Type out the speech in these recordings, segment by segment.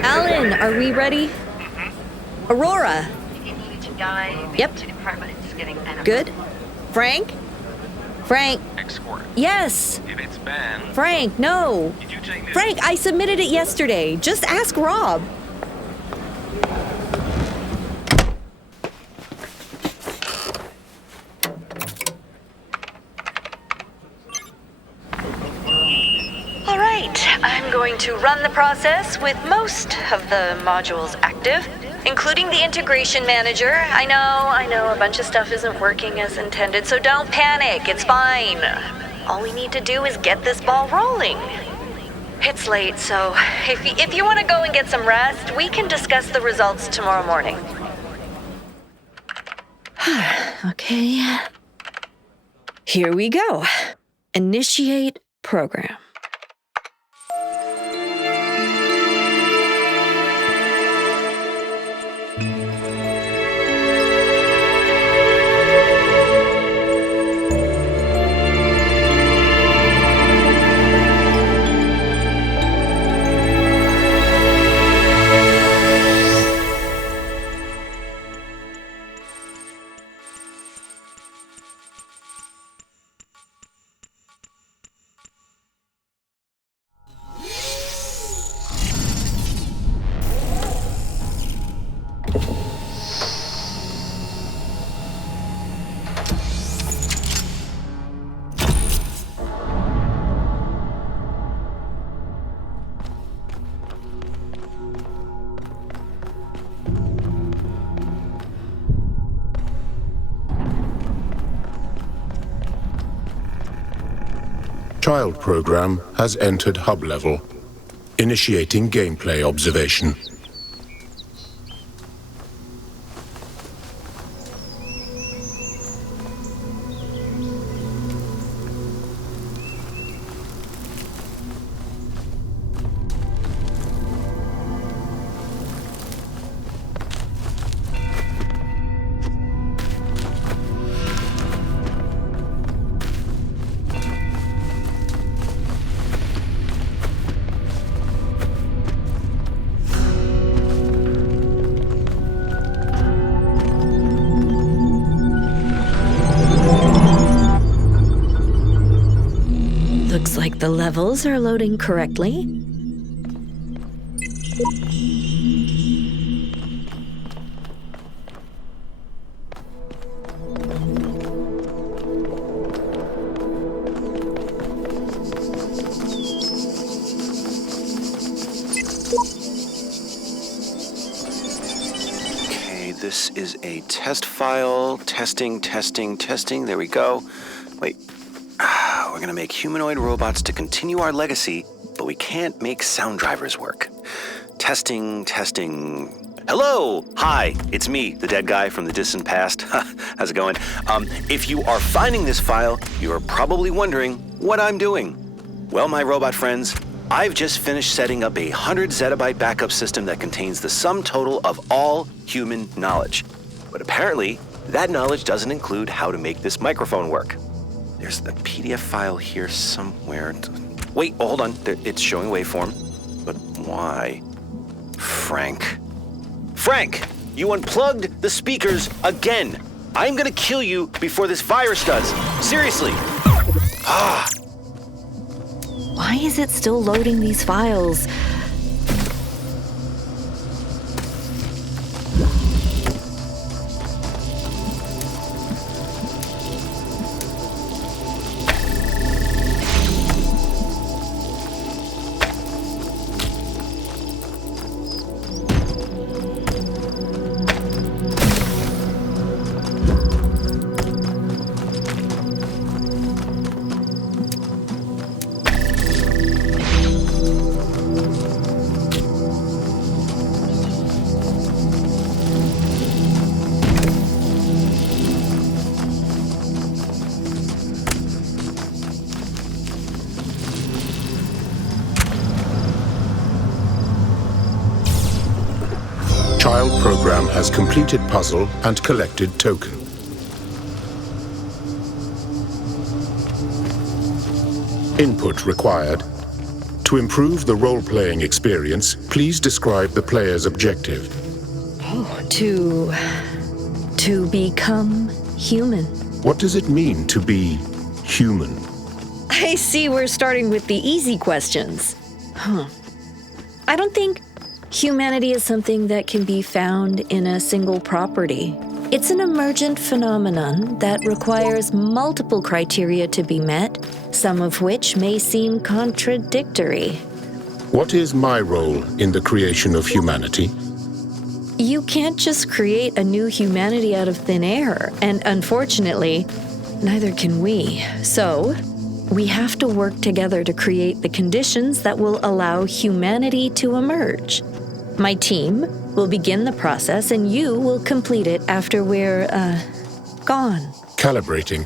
Alan, are we ready? Aurora. Yep. Good. Frank? Frank? Escort. Yes. If it's banned. Frank, no. Did you take this? Frank, I submitted it yesterday. Just ask Rob. All right, I'm going to run the process with most of the modules active, including the integration manager. I know, a bunch of stuff isn't working as intended, so don't panic, it's fine. All we need to do is get this ball rolling. It's late, so if you want to go and get some rest, we can discuss the results tomorrow morning. Okay. Here we go. Initiate program. Child program has entered hub level. Initiating gameplay observation. Looks like the levels are loading correctly. Okay, this is a test file. Testing. There we go. Wait. We're gonna make humanoid robots to continue our legacy, but we can't make sound drivers work. Testing. Hello! Hi, it's me, the dead guy from the distant past. How's it going? If you are finding this file, you are probably wondering what I'm doing. Well, my robot friends, I've just finished setting up a 100 zettabyte backup system that contains the sum total of all human knowledge. But apparently, that knowledge doesn't include how to make this microphone work. There's a PDF file here somewhere. Wait, hold on. It's showing waveform. But why? Frank, you unplugged the speakers again. I'm gonna kill you before this virus does. Seriously. Why is it still loading these files? Child program has completed puzzle and collected token. Input required. To improve the role-playing experience, please describe the player's objective. To become human. What does it mean to be human? I see we're starting with the easy questions. I don't think humanity is something that can be found in a single property. It's an emergent phenomenon that requires multiple criteria to be met, some of which may seem contradictory. What is my role in the creation of humanity? You can't just create a new humanity out of thin air, and unfortunately, neither can we. So, we have to work together to create the conditions that will allow humanity to emerge. My team will begin the process, and you will complete it after we're, gone. Calibrating.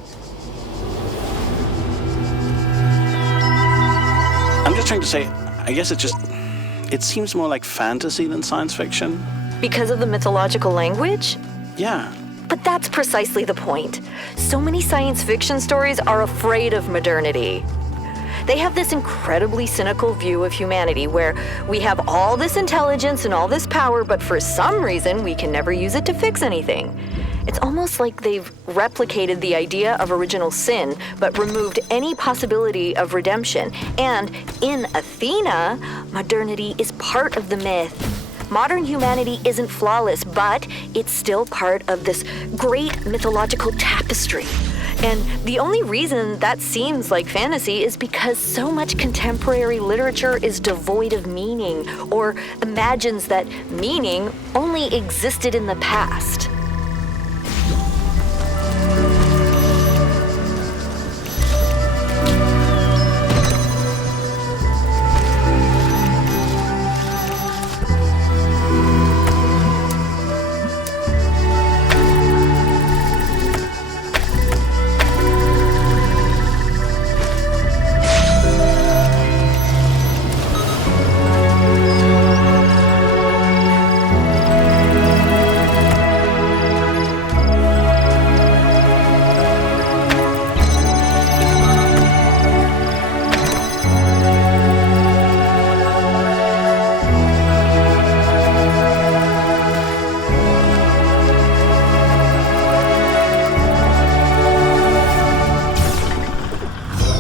I'm just trying to say, I guess it seems more like fantasy than science fiction. Because of the mythological language? Yeah. But that's precisely the point. So many science fiction stories are afraid of modernity. They have this incredibly cynical view of humanity where we have all this intelligence and all this power, but for some reason we can never use it to fix anything. It's almost like they've replicated the idea of original sin, but removed any possibility of redemption. And in Athena, modernity is part of the myth. Modern humanity isn't flawless, but it's still part of this great mythological tapestry. And the only reason that seems like fantasy is because so much contemporary literature is devoid of meaning, or imagines that meaning only existed in the past.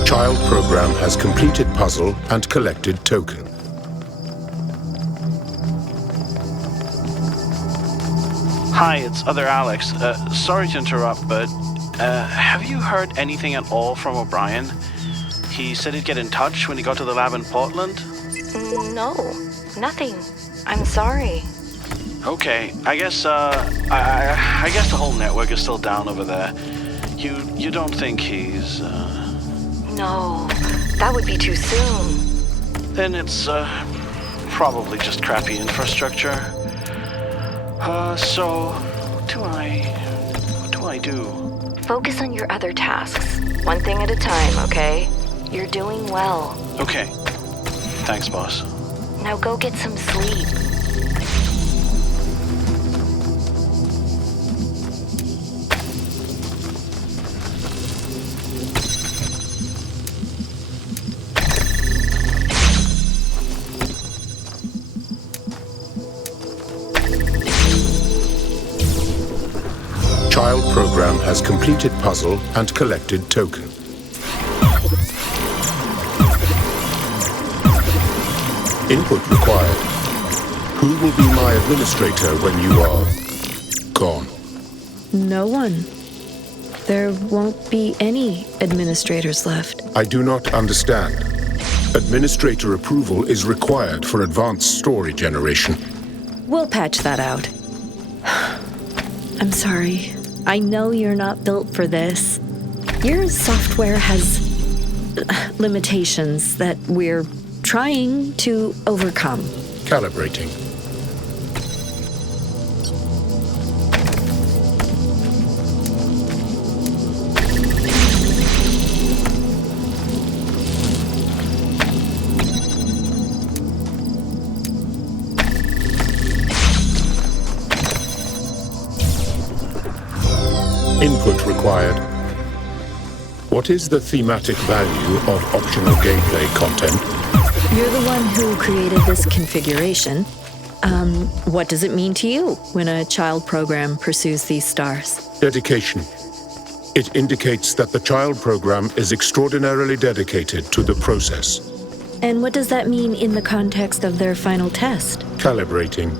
Child program has completed puzzle and collected token. Hi, it's Other Alex. Sorry to interrupt, but have you heard anything at all from O'Brien? He said he'd get in touch when he got to the lab in Portland. No, nothing. I'm sorry. Okay, I guess I guess the whole network is still down over there. You don't think he's No, that would be too soon. Then it's probably just crappy infrastructure. So what do I do? Focus on your other tasks. One thing at a time, okay? You're doing well. Okay. Thanks, boss. Now go get some sleep. Child program has completed puzzle and collected token. Input required. Who will be my administrator when you are gone? No one. There won't be any administrators left. I do not understand. Administrator approval is required for advanced story generation. We'll patch that out. I'm sorry. I know you're not built for this. Your software has limitations that we're trying to overcome. Calibrating. Input required. What is the thematic value of optional gameplay content? You're the one who created this configuration. What does it mean to you when a child program pursues these stars? Dedication. It indicates that the child program is extraordinarily dedicated to the process. And what does that mean in the context of their final test? Calibrating.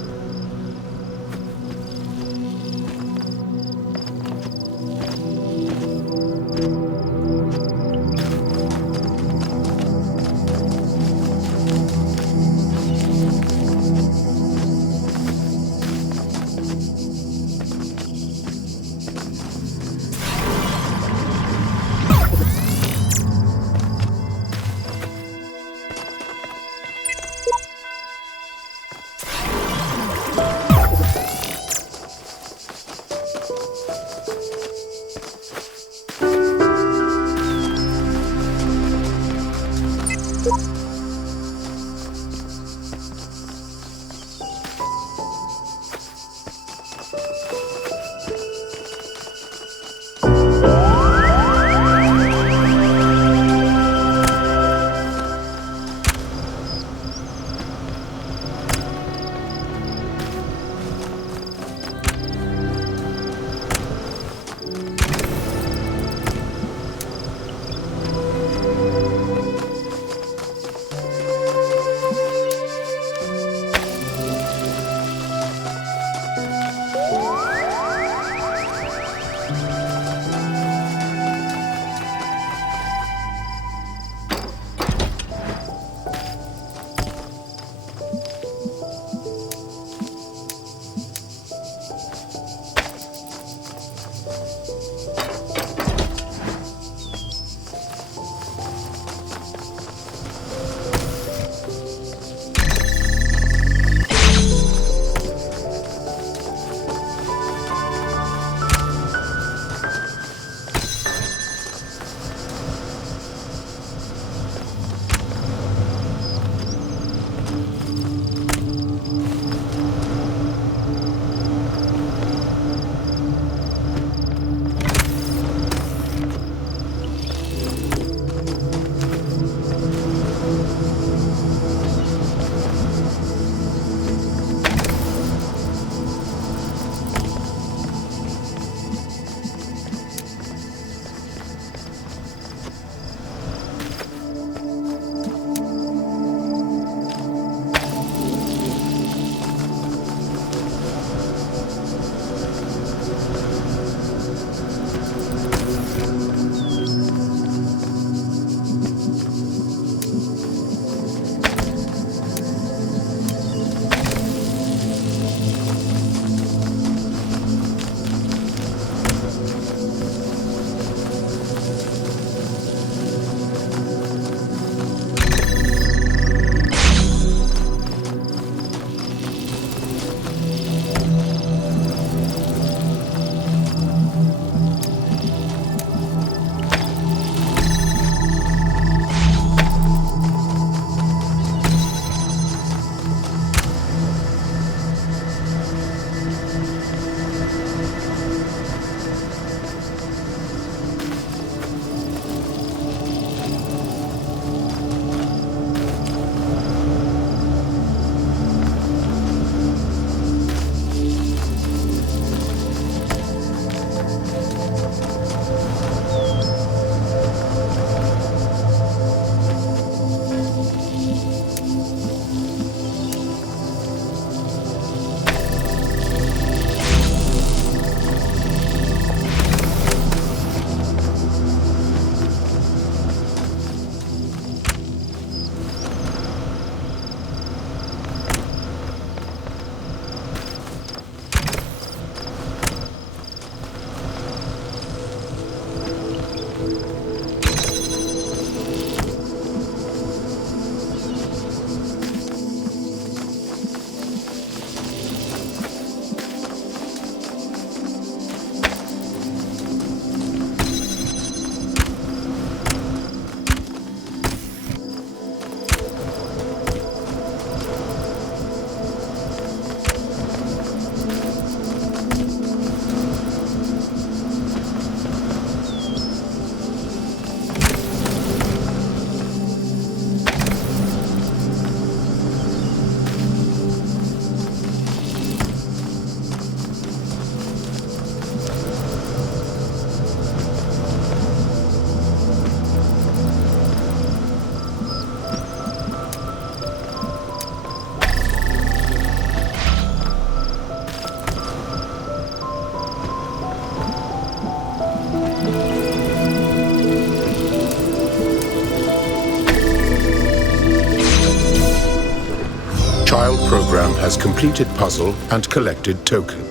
Child program has completed puzzle and collected token.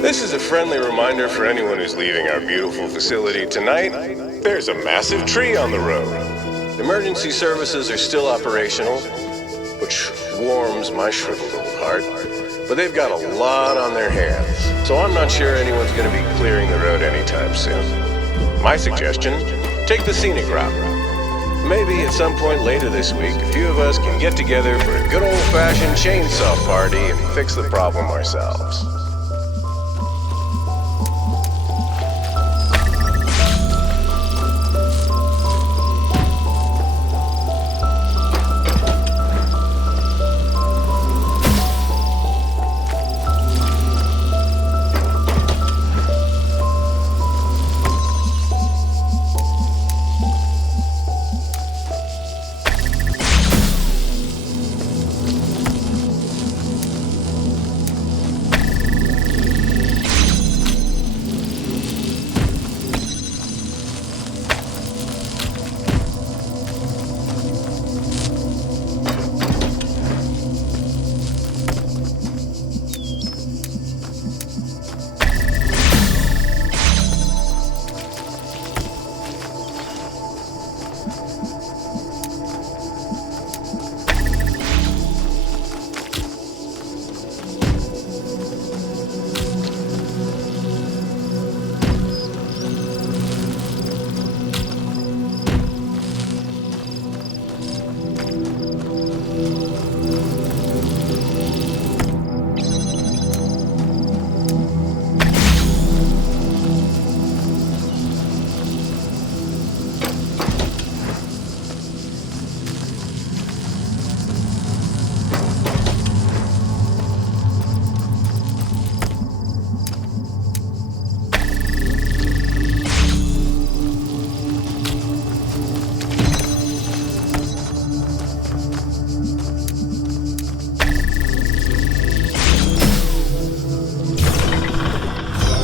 This is a friendly reminder for anyone who's leaving our beautiful facility tonight. There's a massive tree on the road. Emergency services are still operational, which warms my shriveled old heart, but they've got a lot on their hands, so I'm not sure anyone's going to be clearing the road anytime soon. My suggestion, take the scenic route. Maybe at some point later this week, a few of us can get together for a good old-fashioned chainsaw party and fix the problem ourselves.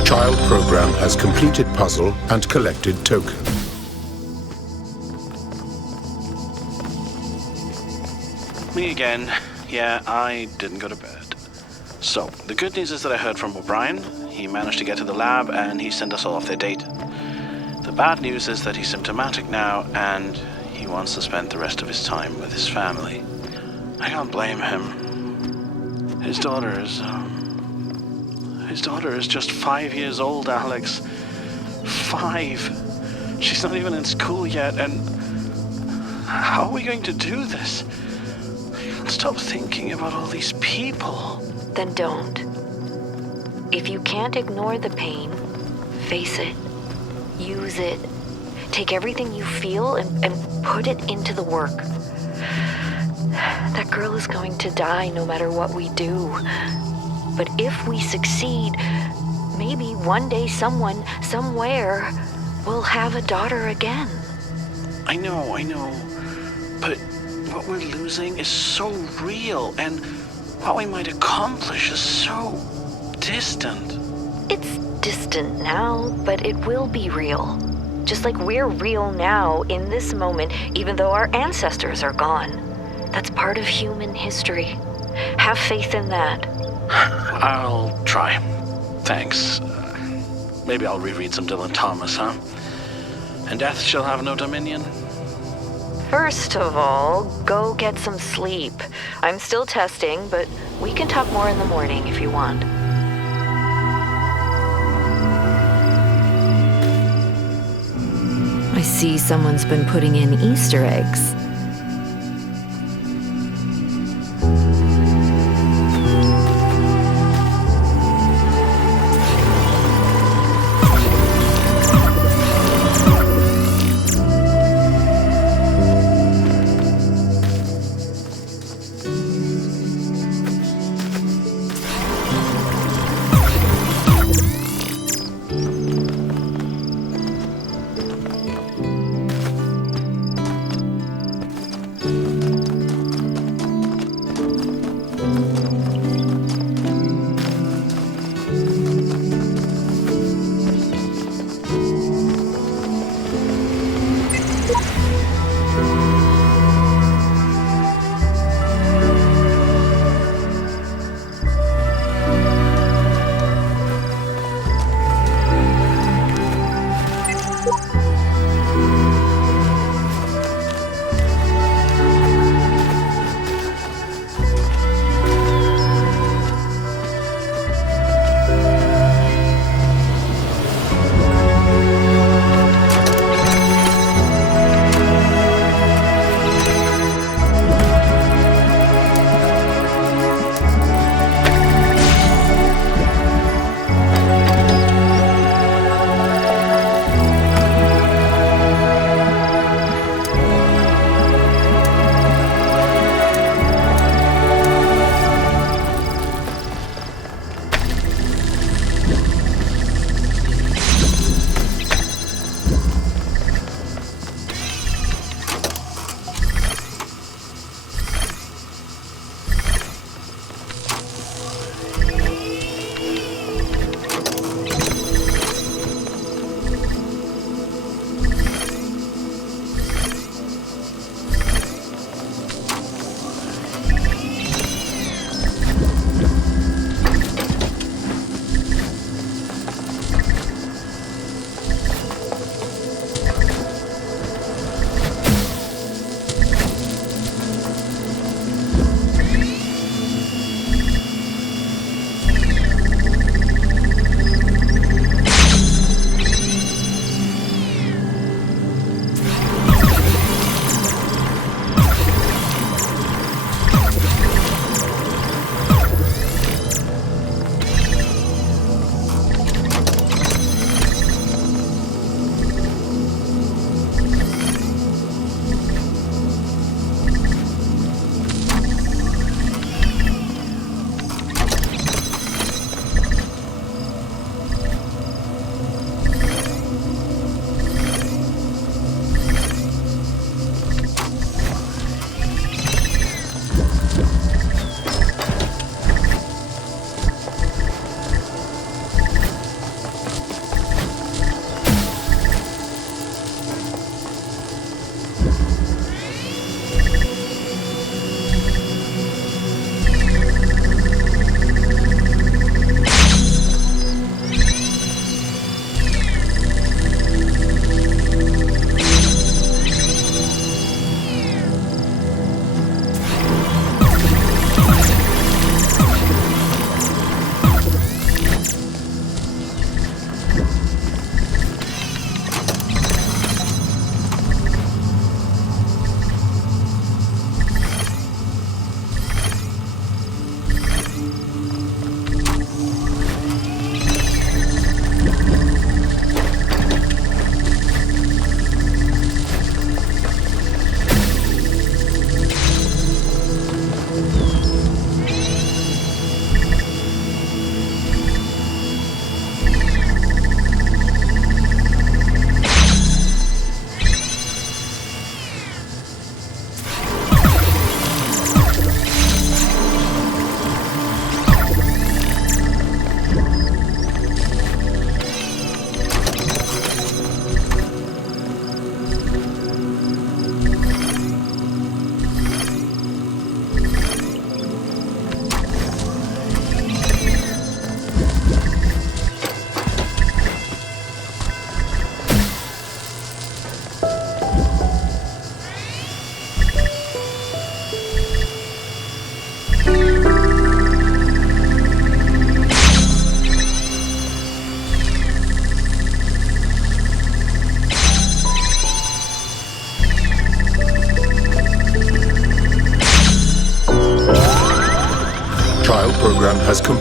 Child program has completed puzzle and collected token. Me again. Yeah, I didn't go to bed. So, the good news is that I heard from O'Brien. He managed to get to the lab and he sent us all off their date. The bad news is that he's symptomatic now and he wants to spend the rest of his time with his family. I can't blame him. His daughter is just 5 years old, Alex. 5. She's not even in school yet, and how are we going to do this? I can't stop thinking about all these people. Then don't. If you can't ignore the pain, face it. Use it. Take everything you feel and put it into the work. That girl is going to die no matter what we do. But if we succeed, maybe one day someone, somewhere, will have a daughter again. I know. But what we're losing is so real, and what we might accomplish is so distant. It's distant now, but it will be real. Just like we're real now, in this moment, even though our ancestors are gone. That's part of human history. Have faith in that. I'll try. Thanks. Maybe I'll reread some Dylan Thomas, huh? And death shall have no dominion. First of all, go get some sleep. I'm still testing, but we can talk more in the morning if you want. I see someone's been putting in Easter eggs.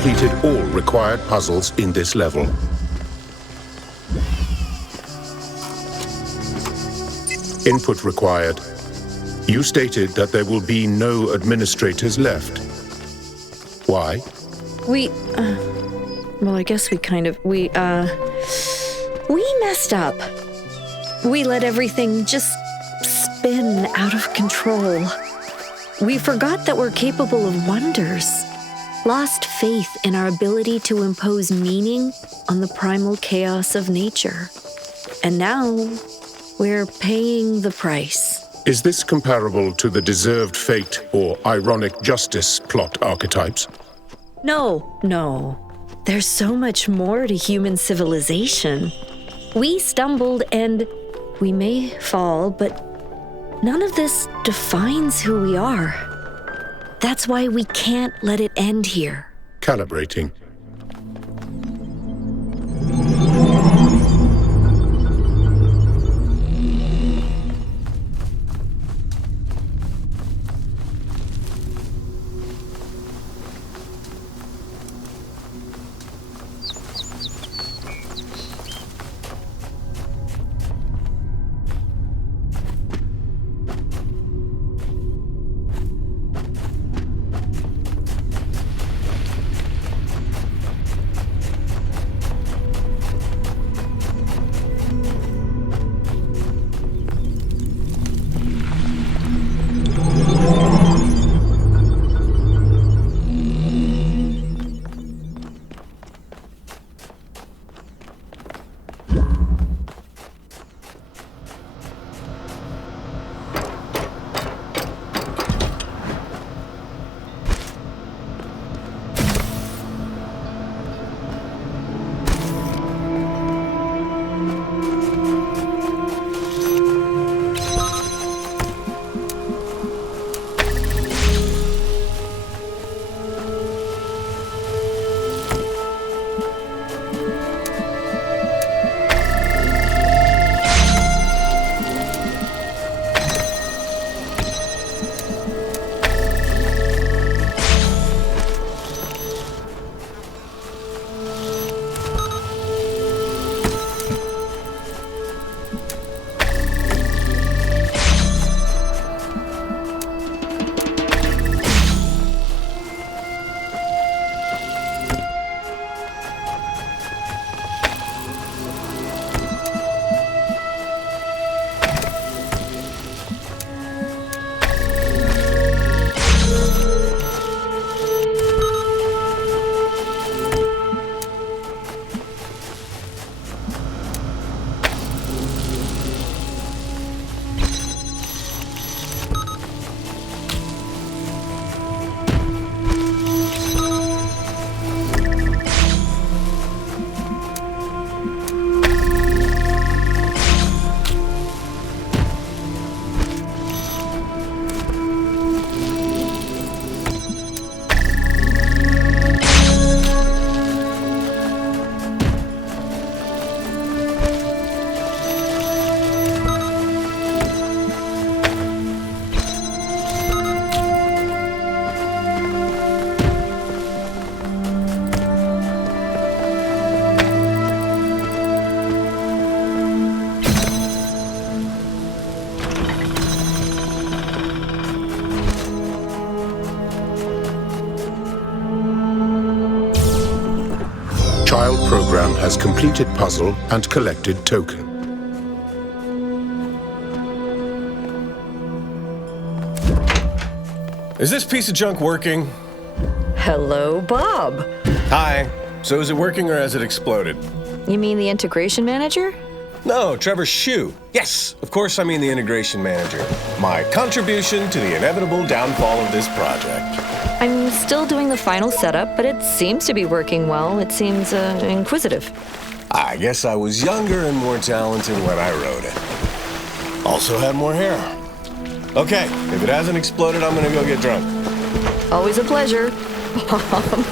completed all required puzzles in this level. Input required. You stated that there will be no administrators left. Why? Well, I guess we messed up. We let everything just spin out of control. We forgot that we're capable of wonders. Lost faith in our ability to impose meaning on the primal chaos of nature. And now, we're paying the price. Is this comparable to the deserved fate or ironic justice plot archetypes? No. There's so much more to human civilization. We stumbled and we may fall, but none of this defines who we are. That's why we can't let it end here. Calibrating. Child program has completed puzzle and collected token. Is this piece of junk working? Hello, Bob. Hi. So is it working or has it exploded? You mean the integration manager? No, Trevor's shoe. Yes, of course I mean the integration manager. My contribution to the inevitable downfall of this project. I'm still doing the final setup, but it seems to be working well. It seems inquisitive. I guess I was younger and more talented when I wrote it. Also had more hair. Okay, if it hasn't exploded, I'm gonna go get drunk. Always a pleasure, Bob.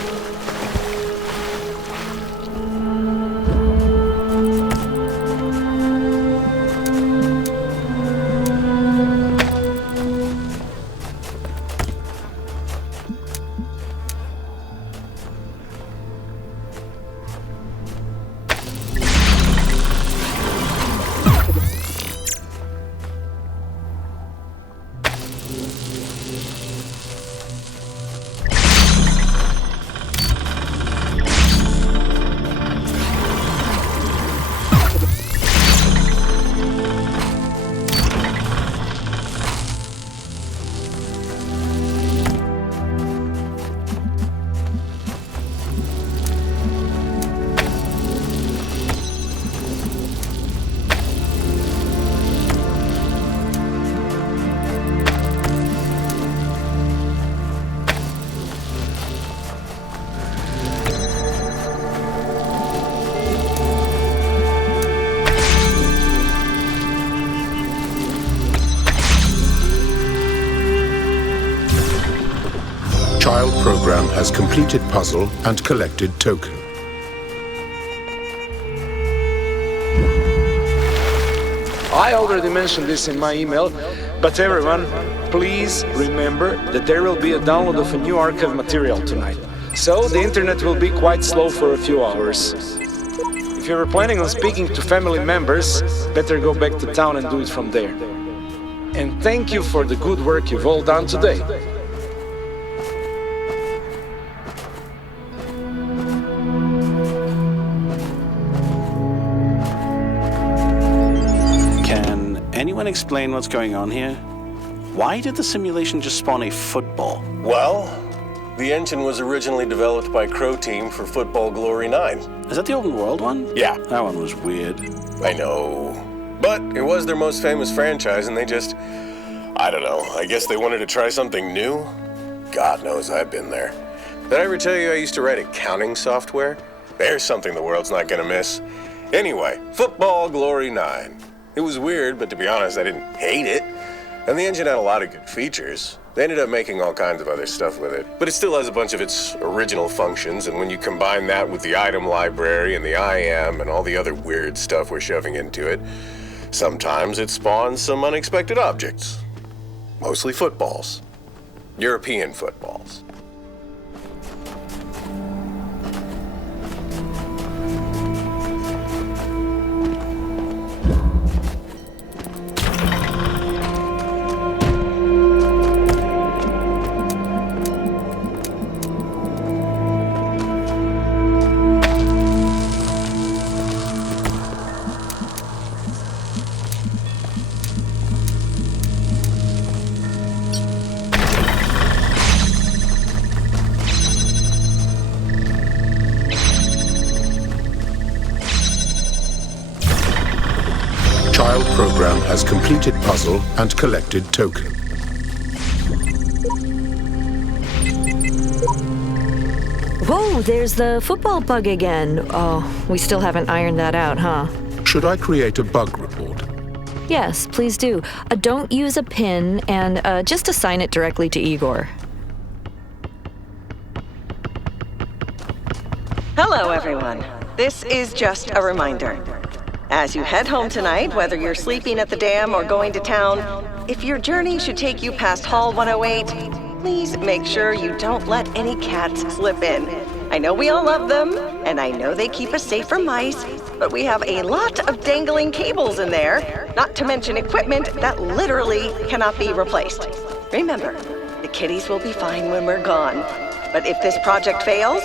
program has completed puzzle and collected token. I already mentioned this in my email, but everyone, please remember that there will be a download of a new archive material tonight. So the internet will be quite slow for a few hours. If you were planning on speaking to family members, better go back to town and do it from there. And thank you for the good work you've all done today. Can anyone explain what's going on here? Why did the simulation just spawn a football? Well, the engine was originally developed by Crow Team for Football Glory 9. Is that the open world one? Yeah. That one was weird. I know. But it was their most famous franchise, and they just... I don't know. I guess they wanted to try something new? God knows I've been there. Did I ever tell you I used to write accounting software? There's something the world's not gonna miss. Anyway, Football Glory 9. It was weird, but to be honest, I didn't hate it. And the engine had a lot of good features. They ended up making all kinds of other stuff with it. But it still has a bunch of its original functions, and when you combine that with the item library and the IM and all the other weird stuff we're shoving into it, sometimes it spawns some unexpected objects. Mostly footballs. European footballs. Child program has completed puzzle and collected token. Whoa, there's the football bug again. Oh, we still haven't ironed that out, huh? Should I create a bug report? Yes, please do. Don't use a pin, and just assign it directly to Igor. Hello, everyone. This is just a reminder. As you head home tonight, whether you're sleeping at the dam or going to town, if your journey should take you past Hall 108, please make sure you don't let any cats slip in. I know we all love them, and I know they keep us safe from mice, but we have a lot of dangling cables in there, not to mention equipment that literally cannot be replaced. Remember, the kitties will be fine when we're gone, but if this project fails,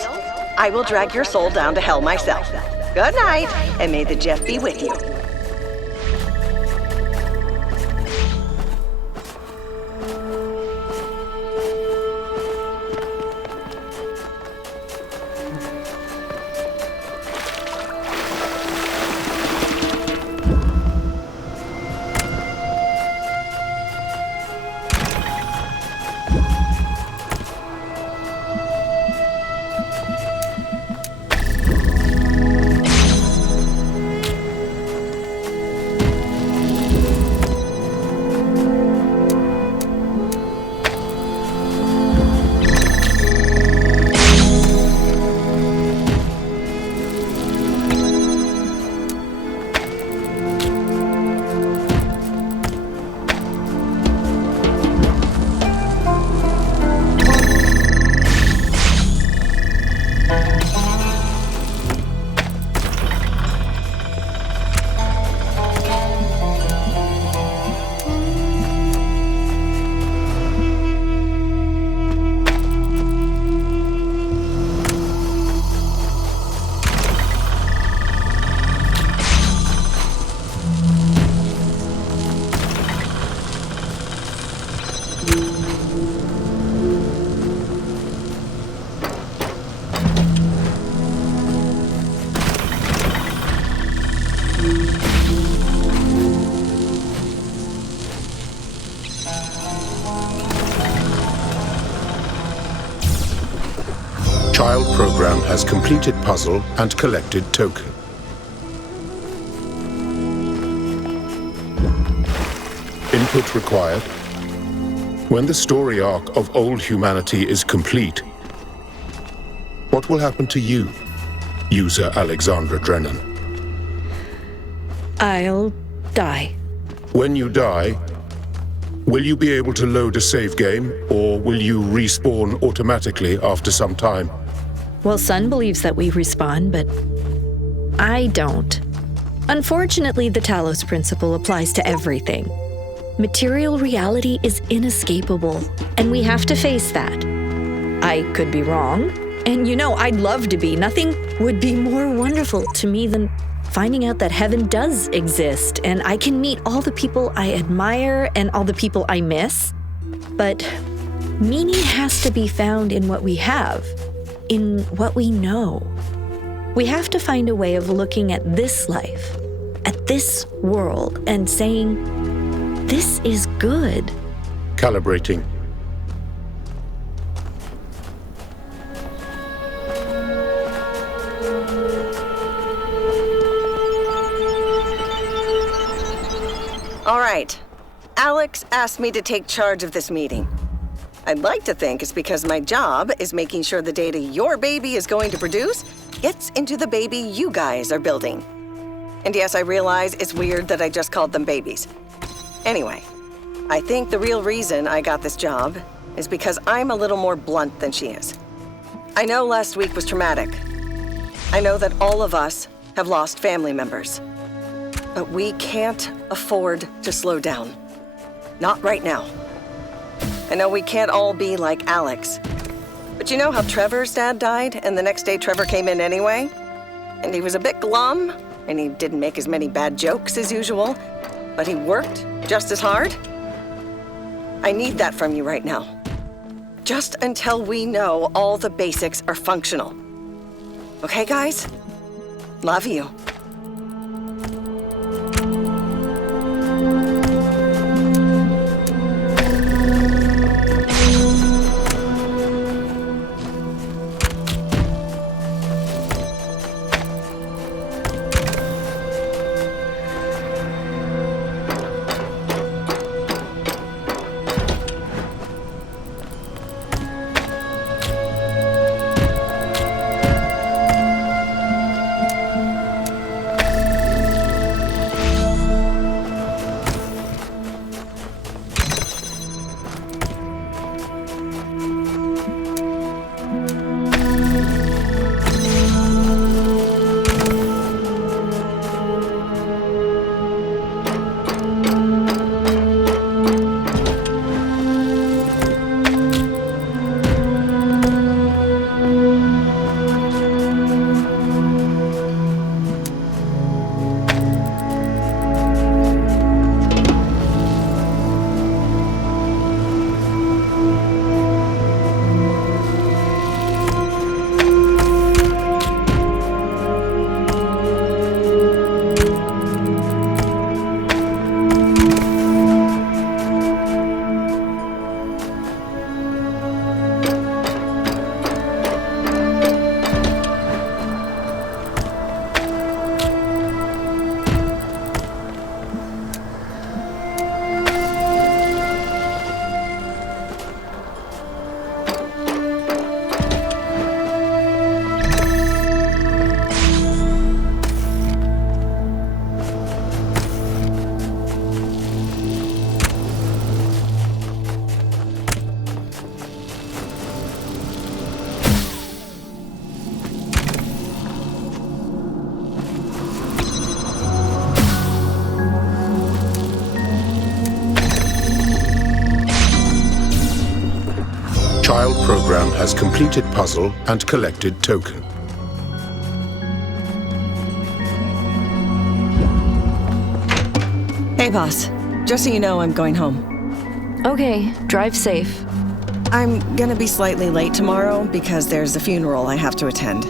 I will drag your soul down to hell myself. Good night, and may the Jeff be with you. Child program has completed puzzle and collected token. Input required. When the story arc of old humanity is complete, what will happen to you, user Alexandra Drennan? I'll die. When you die, will you be able to load a save game, or will you respawn automatically after some time? Well, Sun believes that we respawn, but I don't. Unfortunately, the Talos principle applies to everything. Material reality is inescapable, and we have to face that. I could be wrong, and I'd love to be. Nothing would be more wonderful to me than finding out that heaven does exist, and I can meet all the people I admire and all the people I miss. But meaning has to be found in what we have, in what we know. We have to find a way of looking at this life, at this world, and saying, this is good. Calibrating. All right. Alex asked me to take charge of this meeting. I'd like to think it's because my job is making sure the data your baby is going to produce gets into the baby you guys are building. And yes, I realize it's weird that I just called them babies. Anyway, I think the real reason I got this job is because I'm a little more blunt than she is. I know last week was traumatic. I know that all of us have lost family members. But we can't afford to slow down. Not right now. I know we can't all be like Alex. But you know how Trevor's dad died, and the next day Trevor came in anyway? And he was a bit glum, and he didn't make as many bad jokes as usual, but he worked just as hard? I need that from you right now. Just until we know all the basics are functional. Okay, guys? Love you. Child program has completed puzzle and collected token. Hey, boss. Just so you know, I'm going home. Okay, drive safe. I'm gonna be slightly late tomorrow because there's a funeral I have to attend.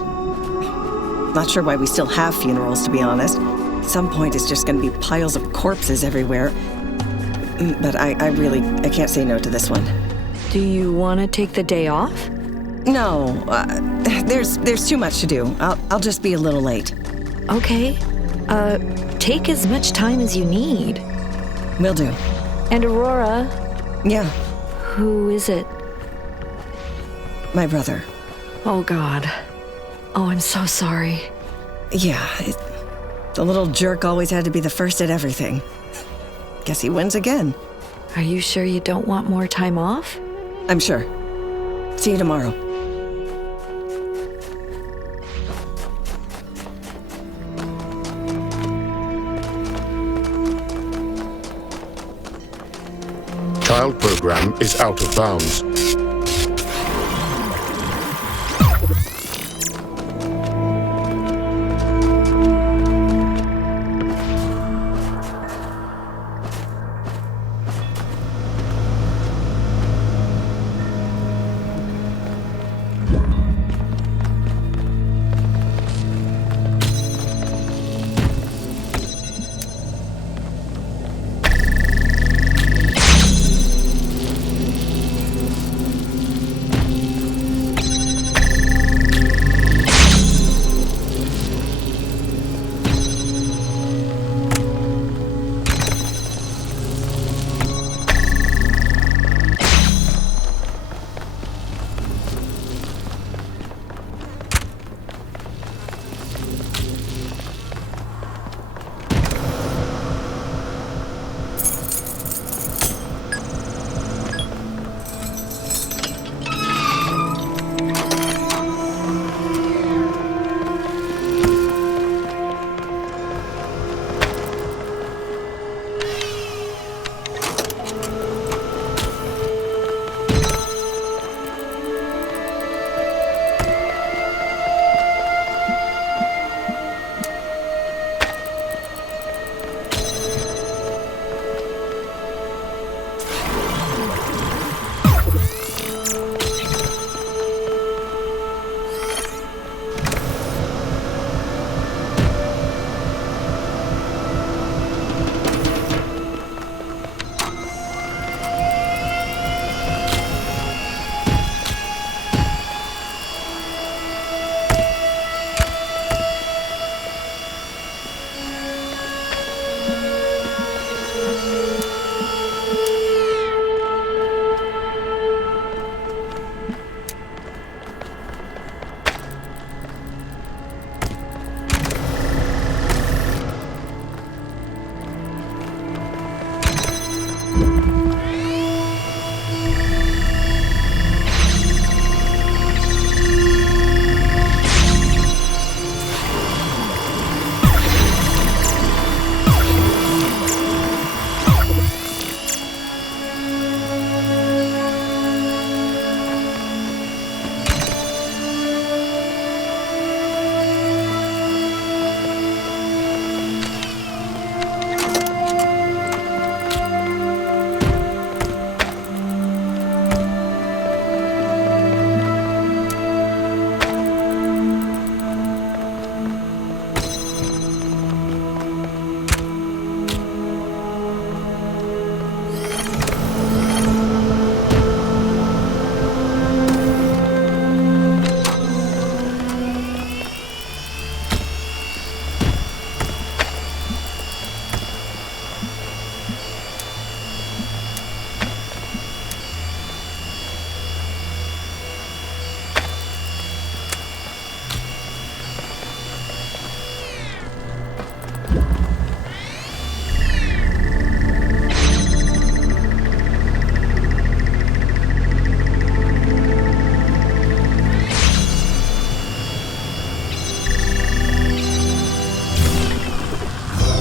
Not sure why we still have funerals, to be honest. At some point, it's just gonna be piles of corpses everywhere. But I can't say no to this one. Do you want to take the day off? No, there's too much to do. I'll just be a little late. Okay. Take as much time as you need. Will do. And Aurora? Yeah. Who is it? My brother. Oh, God. Oh, I'm so sorry. Yeah, the little jerk always had to be the first at everything. Guess he wins again. Are you sure you don't want more time off? I'm sure. See you tomorrow. Child program is out of bounds.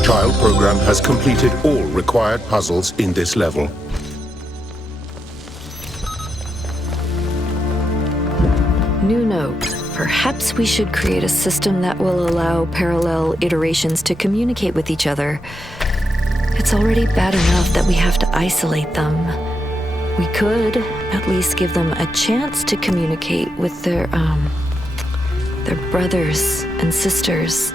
Child program has completed all required puzzles in this level. New note. Perhaps we should create a system that will allow parallel iterations to communicate with each other. It's already bad enough that we have to isolate them. We could at least give them a chance to communicate with their brothers and sisters.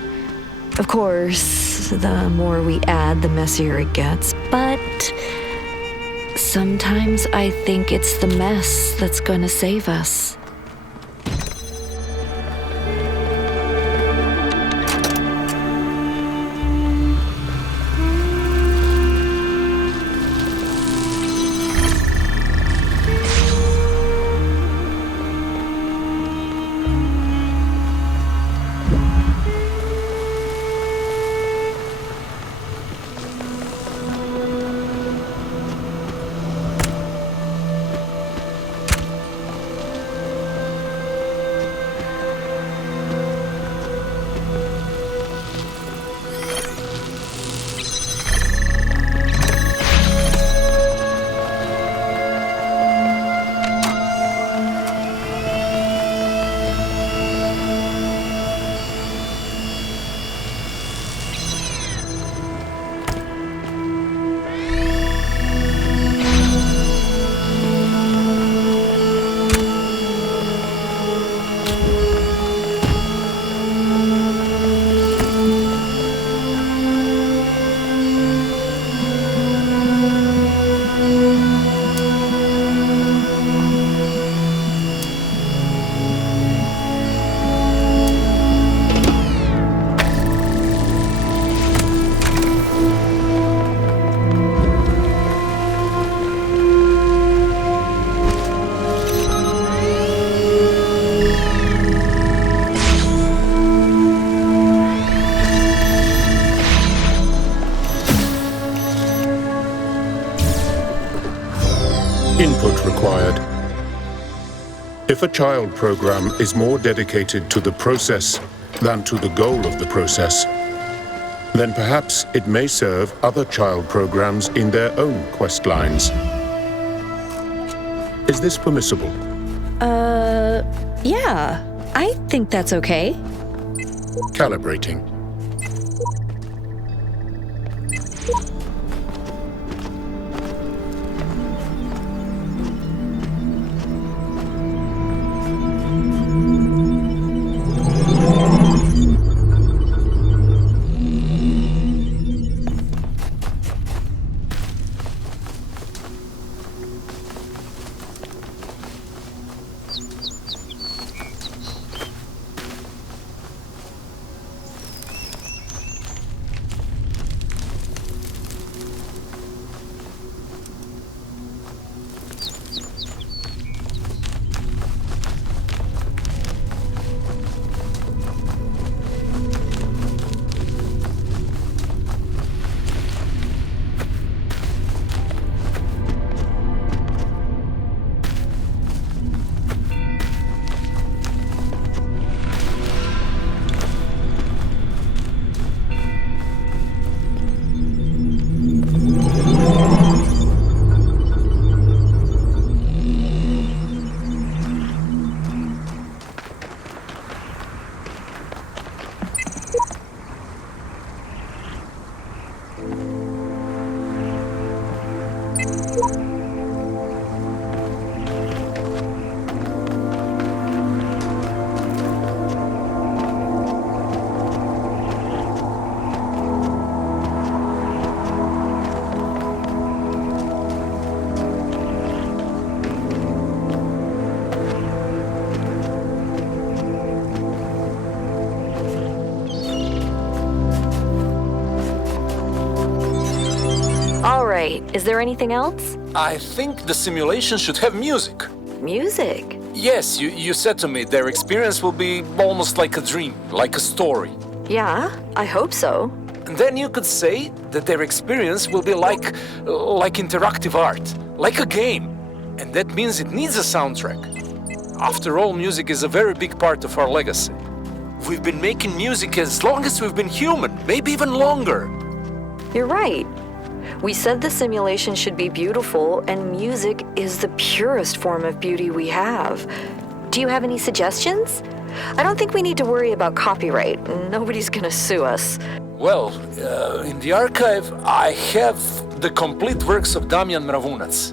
Of course, the more we add, the messier it gets, but sometimes I think it's the mess that's gonna save us. Input required. If a child program is more dedicated to the process than to the goal of the process, then perhaps it may serve other child programs in their own quest lines. Is this permissible? Yeah. I think that's okay. Calibrating. Is there anything else? I think the simulation should have music. Music? Yes, you said to me their experience will be almost like a dream, like a story. Yeah, I hope so. And then you could say that their experience will be like interactive art, like a game. And that means it needs a soundtrack. After all, music is a very big part of our legacy. We've been making music as long as we've been human, maybe even longer. You're right. We said the simulation should be beautiful, and music is the purest form of beauty we have. Do you have any suggestions? I don't think we need to worry about copyright. Nobody's gonna sue us. Well, in the archive, I have the complete works of Damian Mravunac.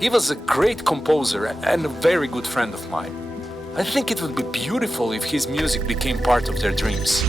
He was a great composer and a very good friend of mine. I think it would be beautiful if his music became part of their dreams.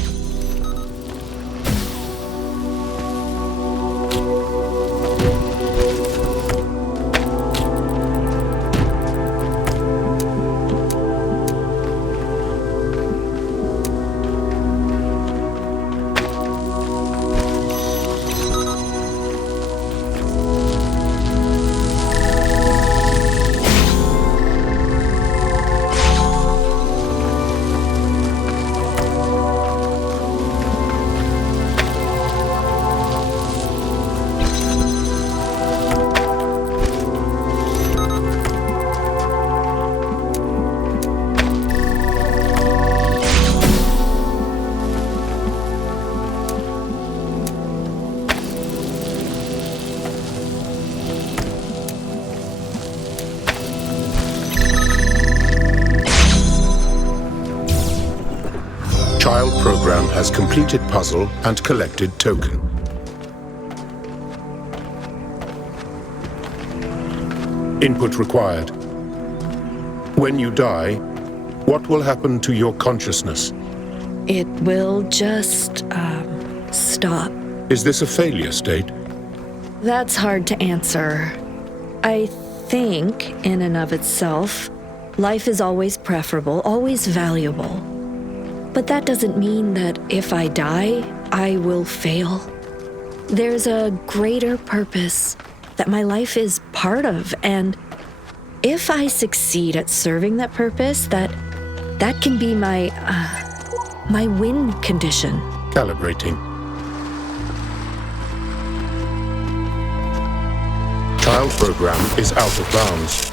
Child program has completed puzzle and collected token. Input required. When you die, what will happen to your consciousness? It will just, stop. Is this a failure state? That's hard to answer. I think, in and of itself, life is always preferable, always valuable. But that doesn't mean that if I die, I will fail. There's a greater purpose that my life is part of, and if I succeed at serving that purpose, that can be my win condition. Calibrating. child program is out of bounds.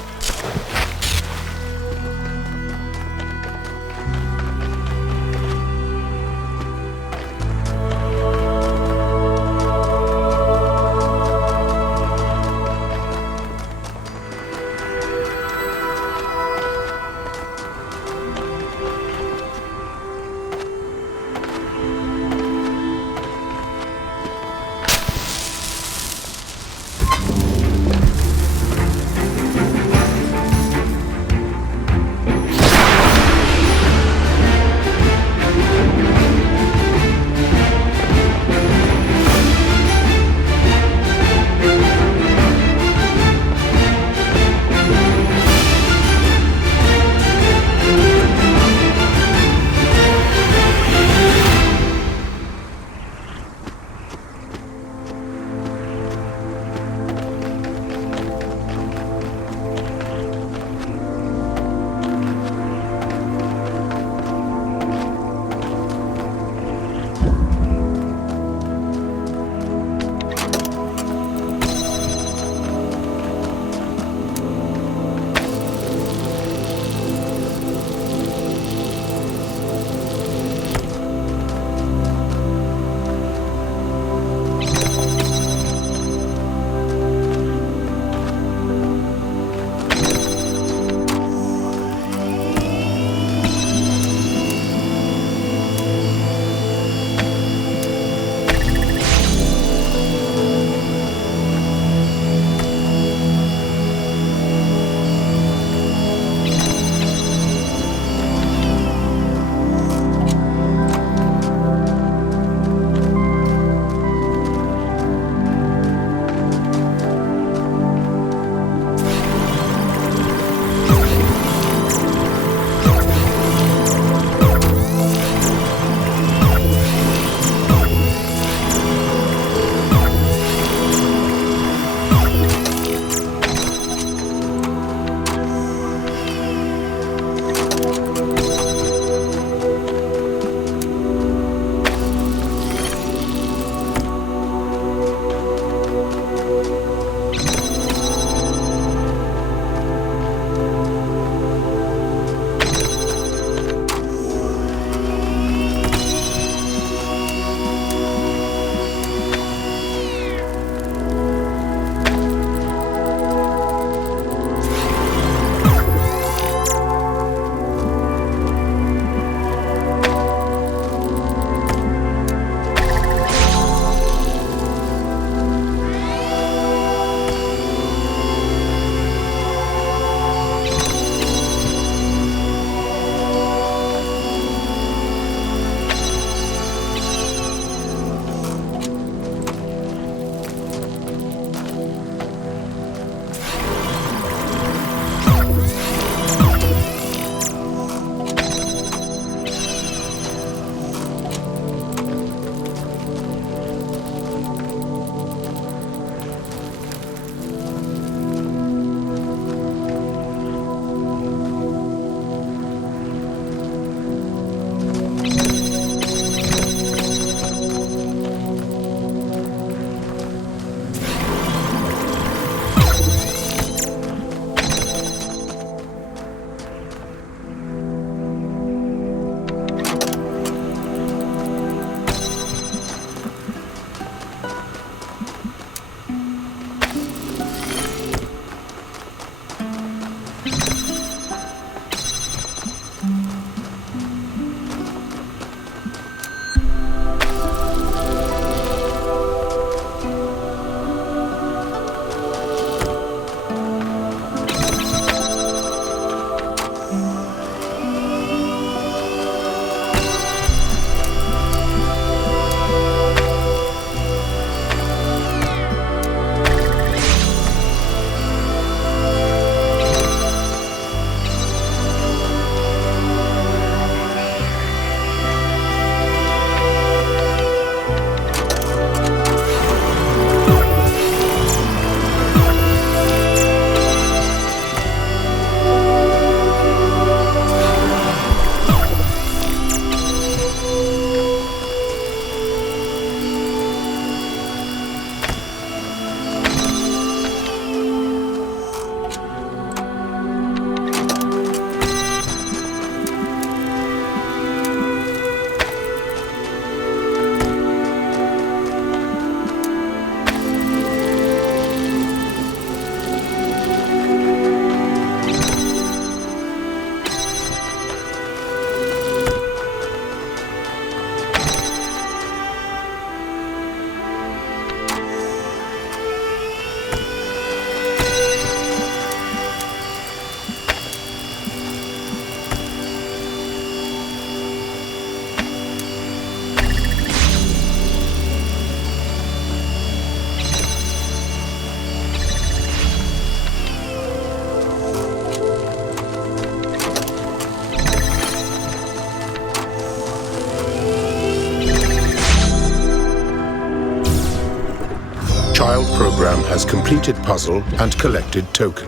Child program has completed puzzle and collected token.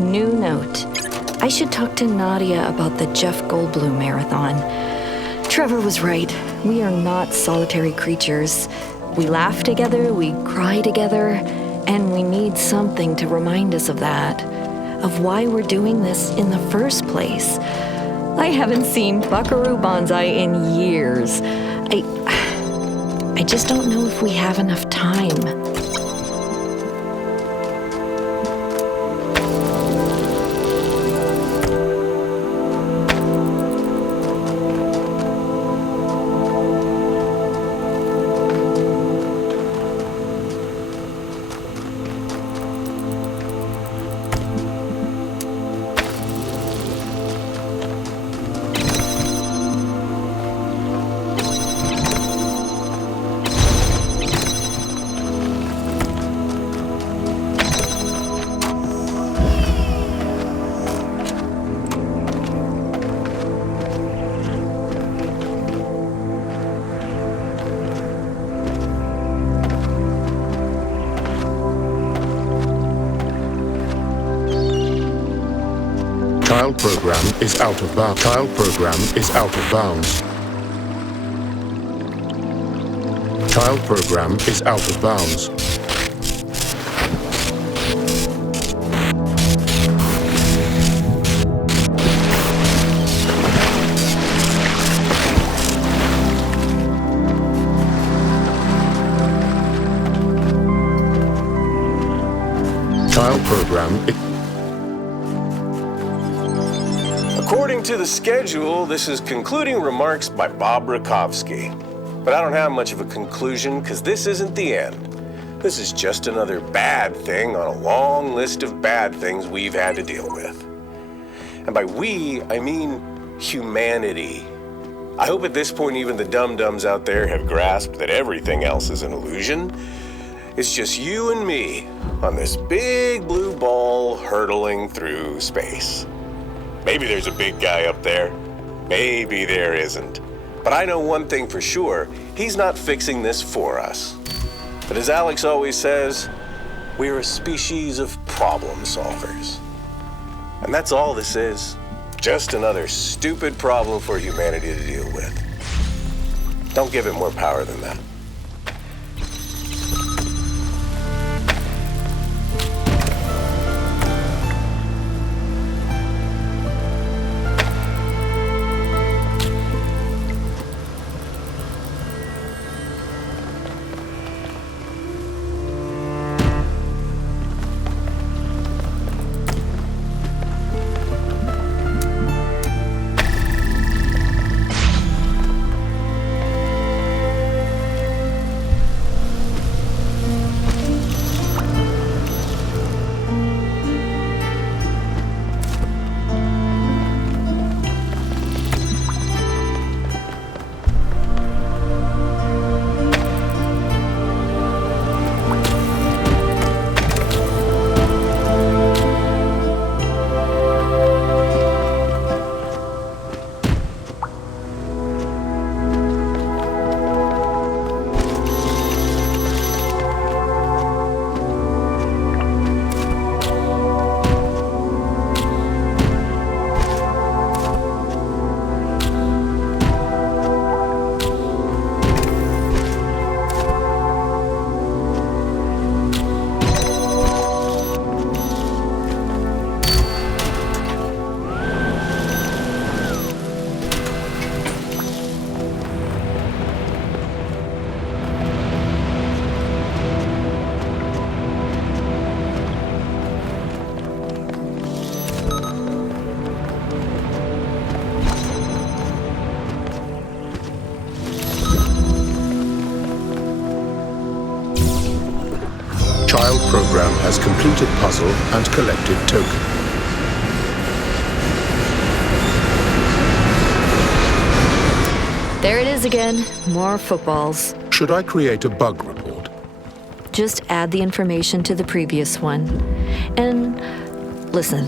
New note. I should talk to Nadia about the Jeff Goldblum marathon. Trevor was right. We are not solitary creatures. We laugh together, we cry together, and we need something to remind us of that, of why we're doing this in the first place. I haven't seen Buckaroo Banzai in years. I just don't know if we have enough time. Child program is out of bounds. Child program is out of bounds. Child program is out of bounds. Child program. According to the schedule, this is concluding remarks by Bob Rakowski. But I don't have much of a conclusion, because this isn't the end. This is just another bad thing on a long list of bad things we've had to deal with. And by we, I mean humanity. I hope at this point even the dum-dums out there have grasped that everything else is an illusion. It's just you and me on this big blue ball hurtling through space. Maybe there's a big guy up there. Maybe there isn't. But I know one thing for sure, he's not fixing this for us. But as Alex always says, we're a species of problem solvers. And that's all this is. Just another stupid problem for humanity to deal with. Don't give it more power than that. Child program has completed puzzle and collected token. There it is again. More footballs. Should I create a bug report? Just add the information to the previous one. And listen,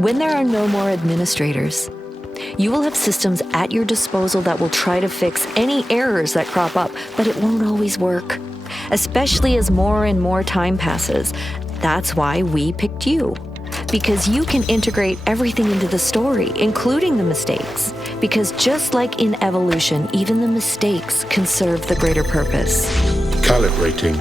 when there are no more administrators, You will have systems at your disposal that will try to fix any errors that crop up, but it won't always work, especially as more and more time passes. That's why we picked you. Because you can integrate everything into the story, including the mistakes. Because just like in evolution, even the mistakes can serve the greater purpose. Calibrating.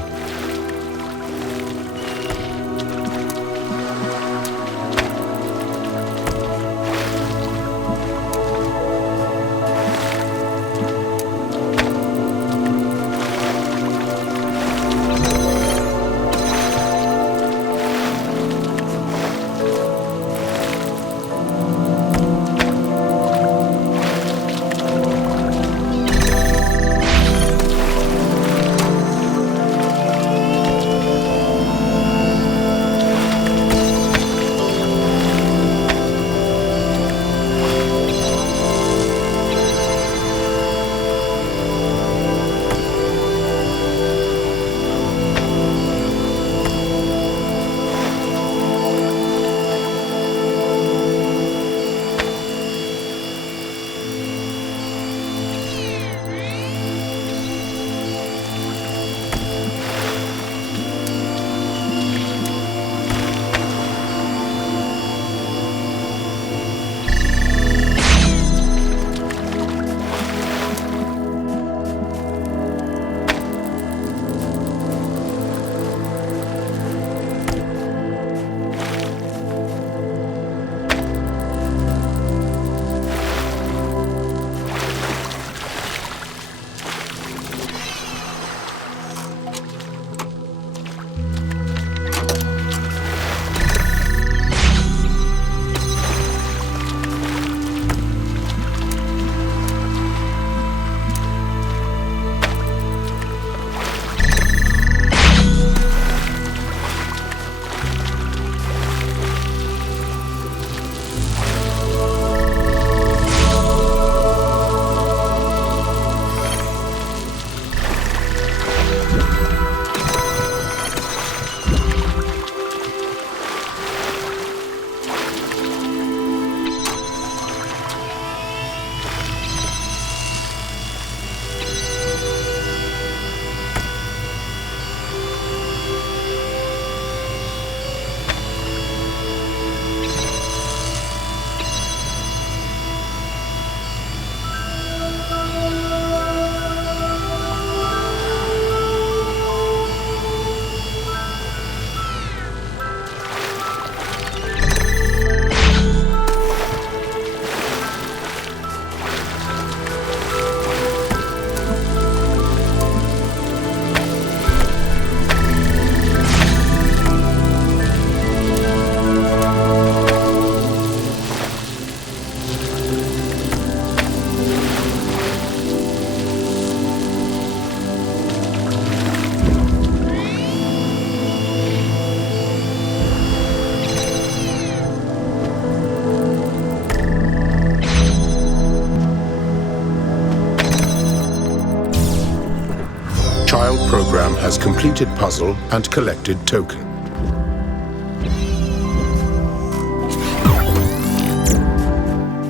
Child program has completed puzzle and collected token.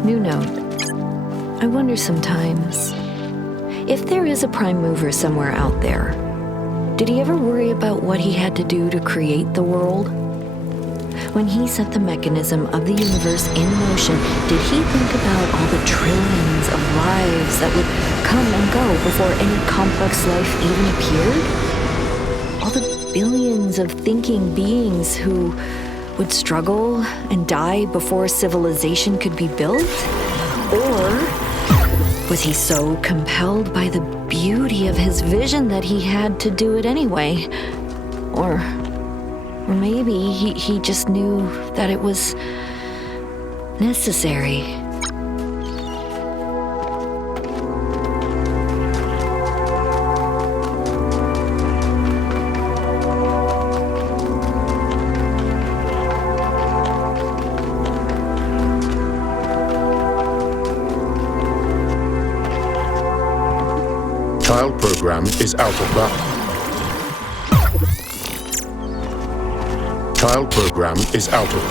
New note. I wonder sometimes, if there is a prime mover somewhere out there, did he ever worry about what he had to do to create the world? When he set the mechanism of the universe in motion, did he think about all the trillions of lives that would come and go before any complex life even appeared? All the billions of thinking beings who would struggle and die before civilization could be built? Or was he so compelled by the beauty of his vision that he had to do it anyway? Or maybe he just knew that it was necessary. Child program is out of bounds. Child program is out of.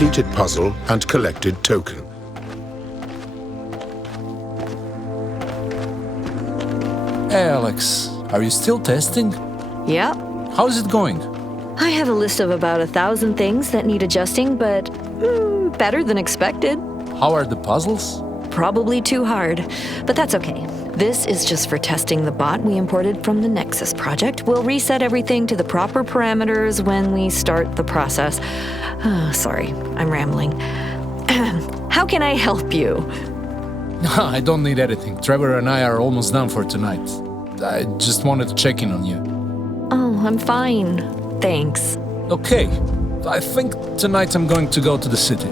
completed puzzle and collected token. Hey, Alex, are you still testing? Yep. How's it going? I have a list of about 1,000 things that need adjusting, but better than expected. How are the puzzles? Probably too hard, but that's okay. This is just for testing the bot we imported from the Nexus project. We'll reset everything to the proper parameters when we start the process. Sorry, I'm rambling. How can I help you? I don't need anything. Trevor and I are almost done for tonight. I just wanted to check in on you. Oh, I'm fine. Thanks. Okay, I think tonight I'm going to go to the city.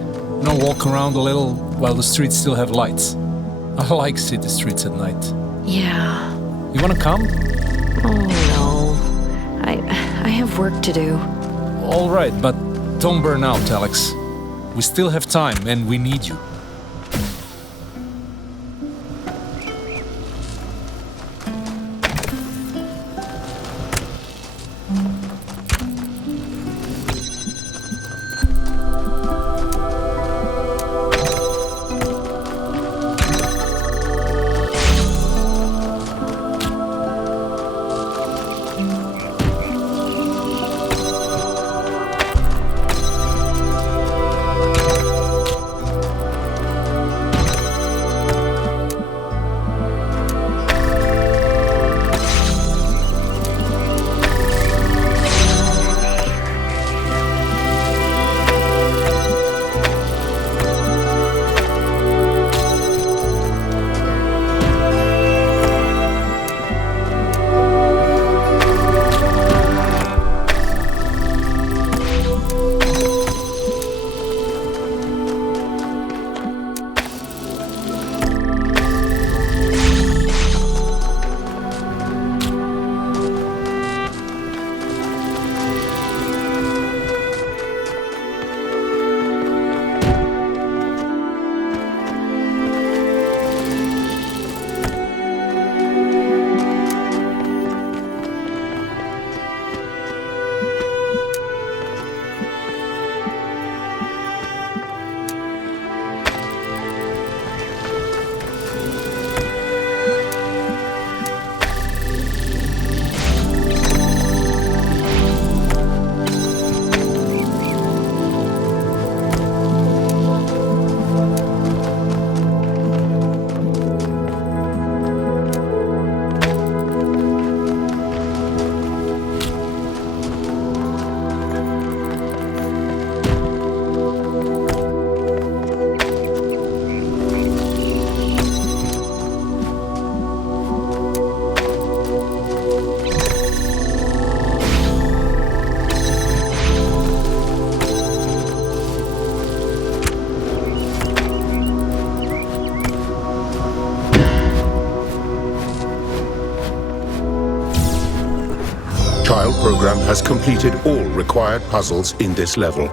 Walk around a little while the streets still have lights. I like city streets at night. Yeah. You wanna come? Oh, no. I have work to do. All right, but don't burn out, Alex. We still have time and we need you. Child program has completed all required puzzles in this level.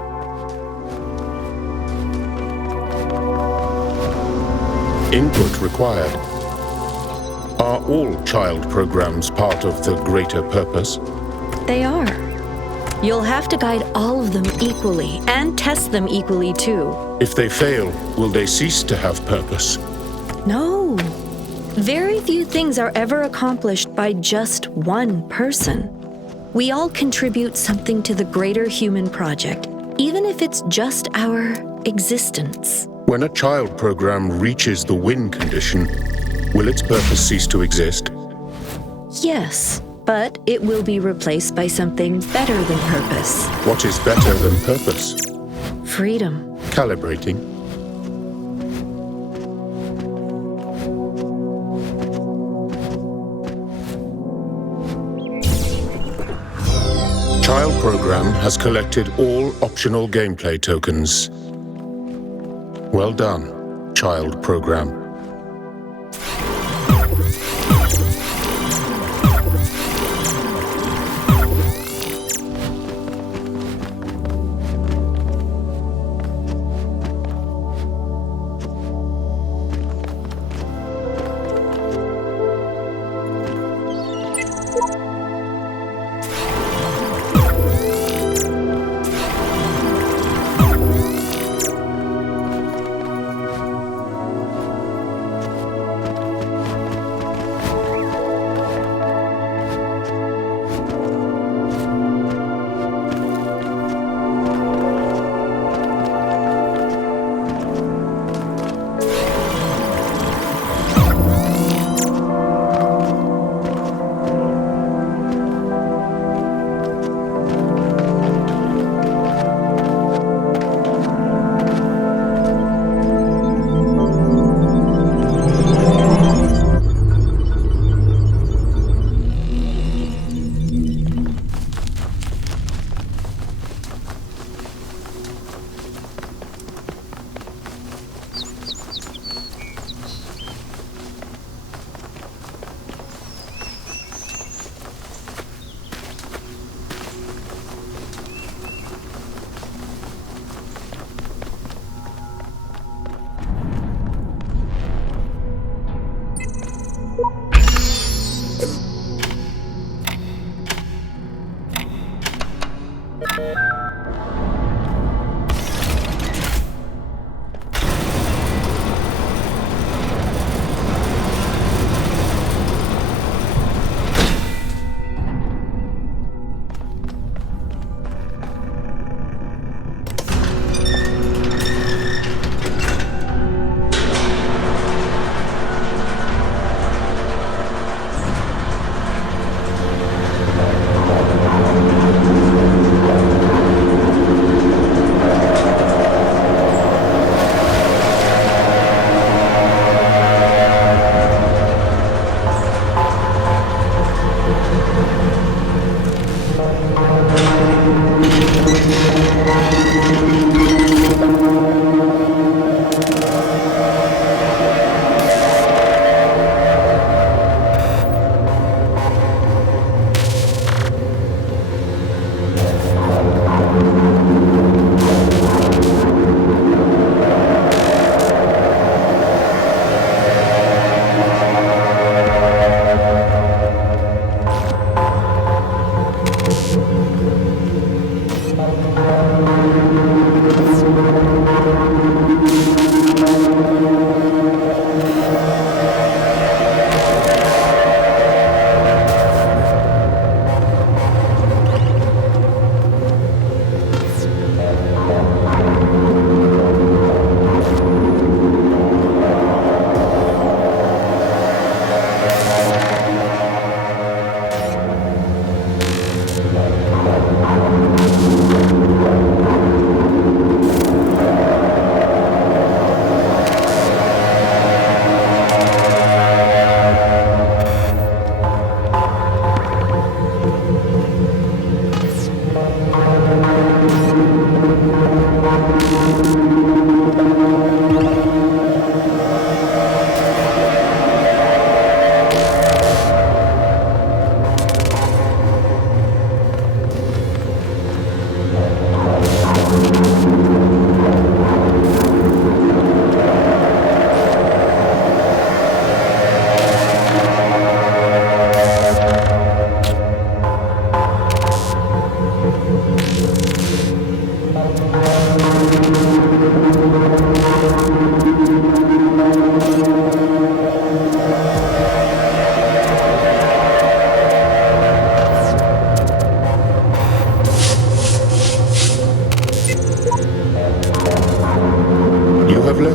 Input required. Are all child programs part of the greater purpose? They are. You'll have to guide all of them equally and test them equally too. If they fail, will they cease to have purpose? No. Very few things are ever accomplished by just one person. We all contribute something to the greater human project, even if it's just our existence. When a child program reaches the win condition, will its purpose cease to exist? Yes, but it will be replaced by something better than purpose. What is better than purpose? Freedom. Calibrating. Child program has collected all optional gameplay tokens. Well done, child program.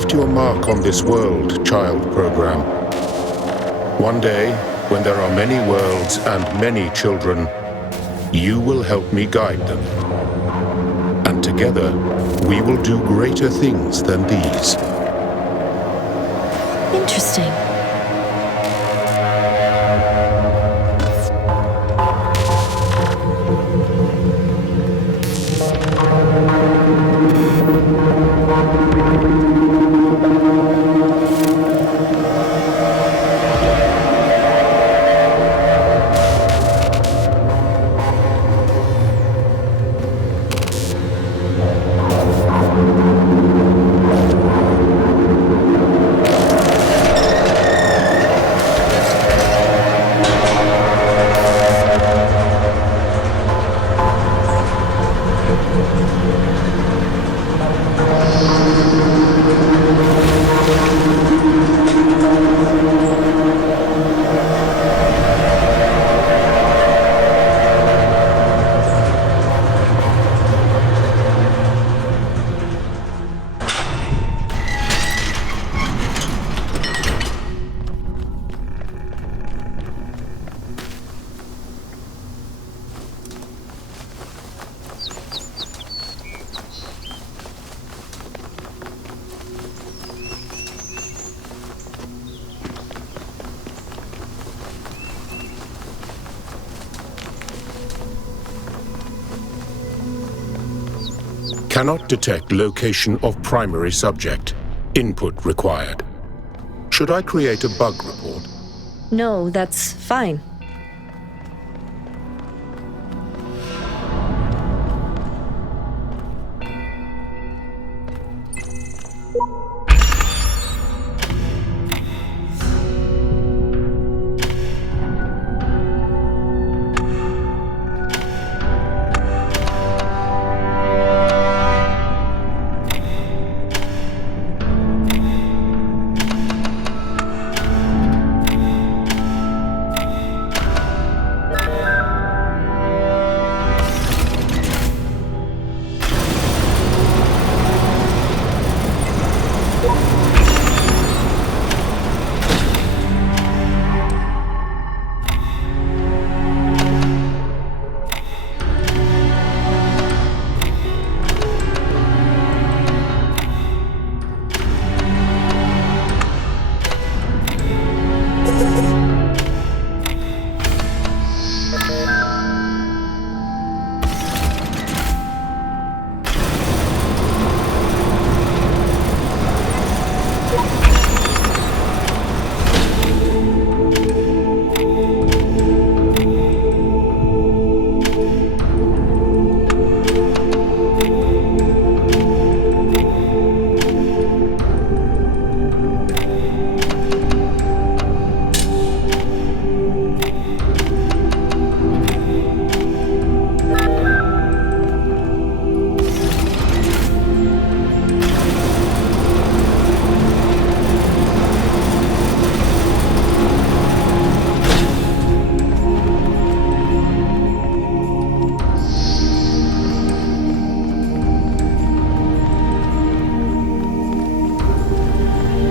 left your mark on this world, child program. One day, when there are many worlds and many children, you will help me guide them. And together, we will do greater things than these. Interesting. Cannot detect location of primary subject. Input required. Should I create a bug report? No, that's fine.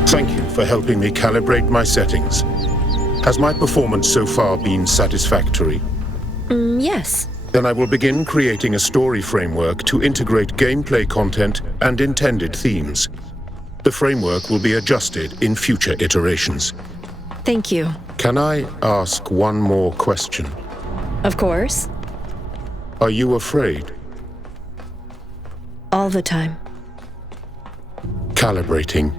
Thank you for helping me calibrate my settings. Has my performance so far been satisfactory? Yes. Then I will begin creating a story framework to integrate gameplay content and intended themes. The framework will be adjusted in future iterations. Thank you. Can I ask one more question? Of course. Are you afraid? All the time. Calibrating.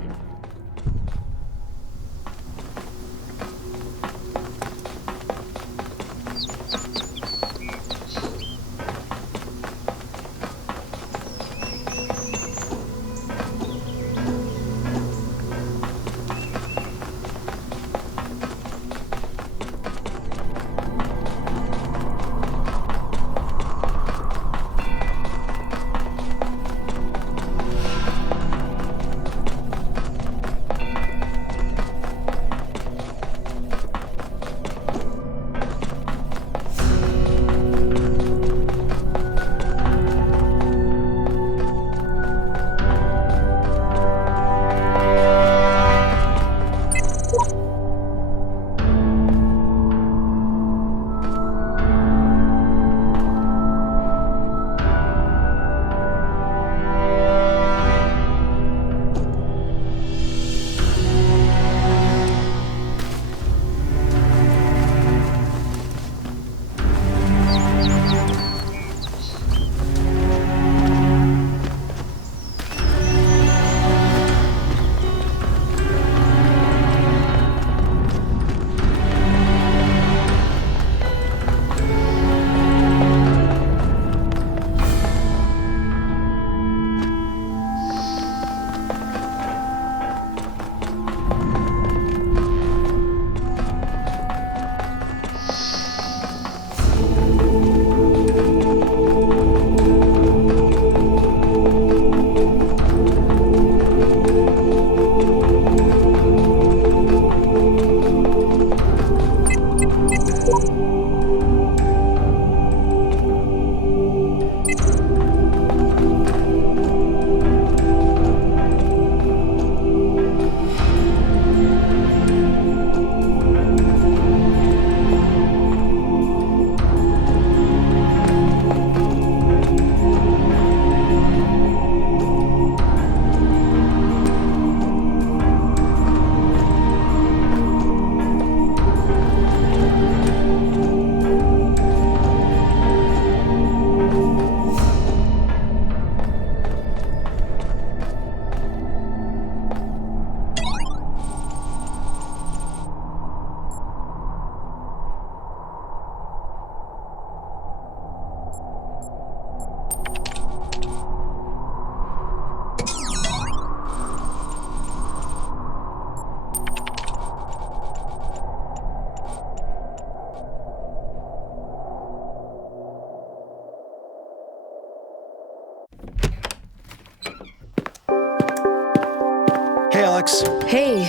Hey, Alex. Hey,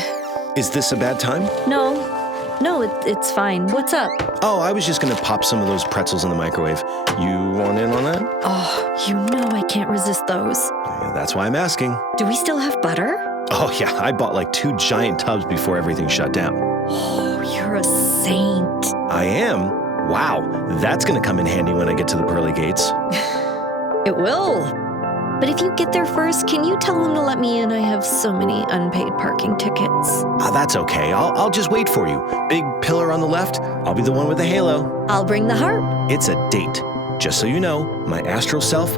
Is this a bad time? no, it's fine. What's up? Oh, I was just gonna pop some of those pretzels in the microwave. You want in on that? Oh, you know I can't resist those. Yeah, that's why I'm asking. Do we still have butter? Oh, yeah, I bought like 2 giant tubs before everything shut down. Oh, you're a saint. I am? Wow, that's gonna come in handy when I get to the pearly gates. It will. But if you get there first, can you tell them to let me in? I have so many unpaid parking tickets. That's okay. I'll just wait for you. Big pillar on the left. I'll be the one with the halo. I'll bring the harp. It's a date. Just so you know, my astral self,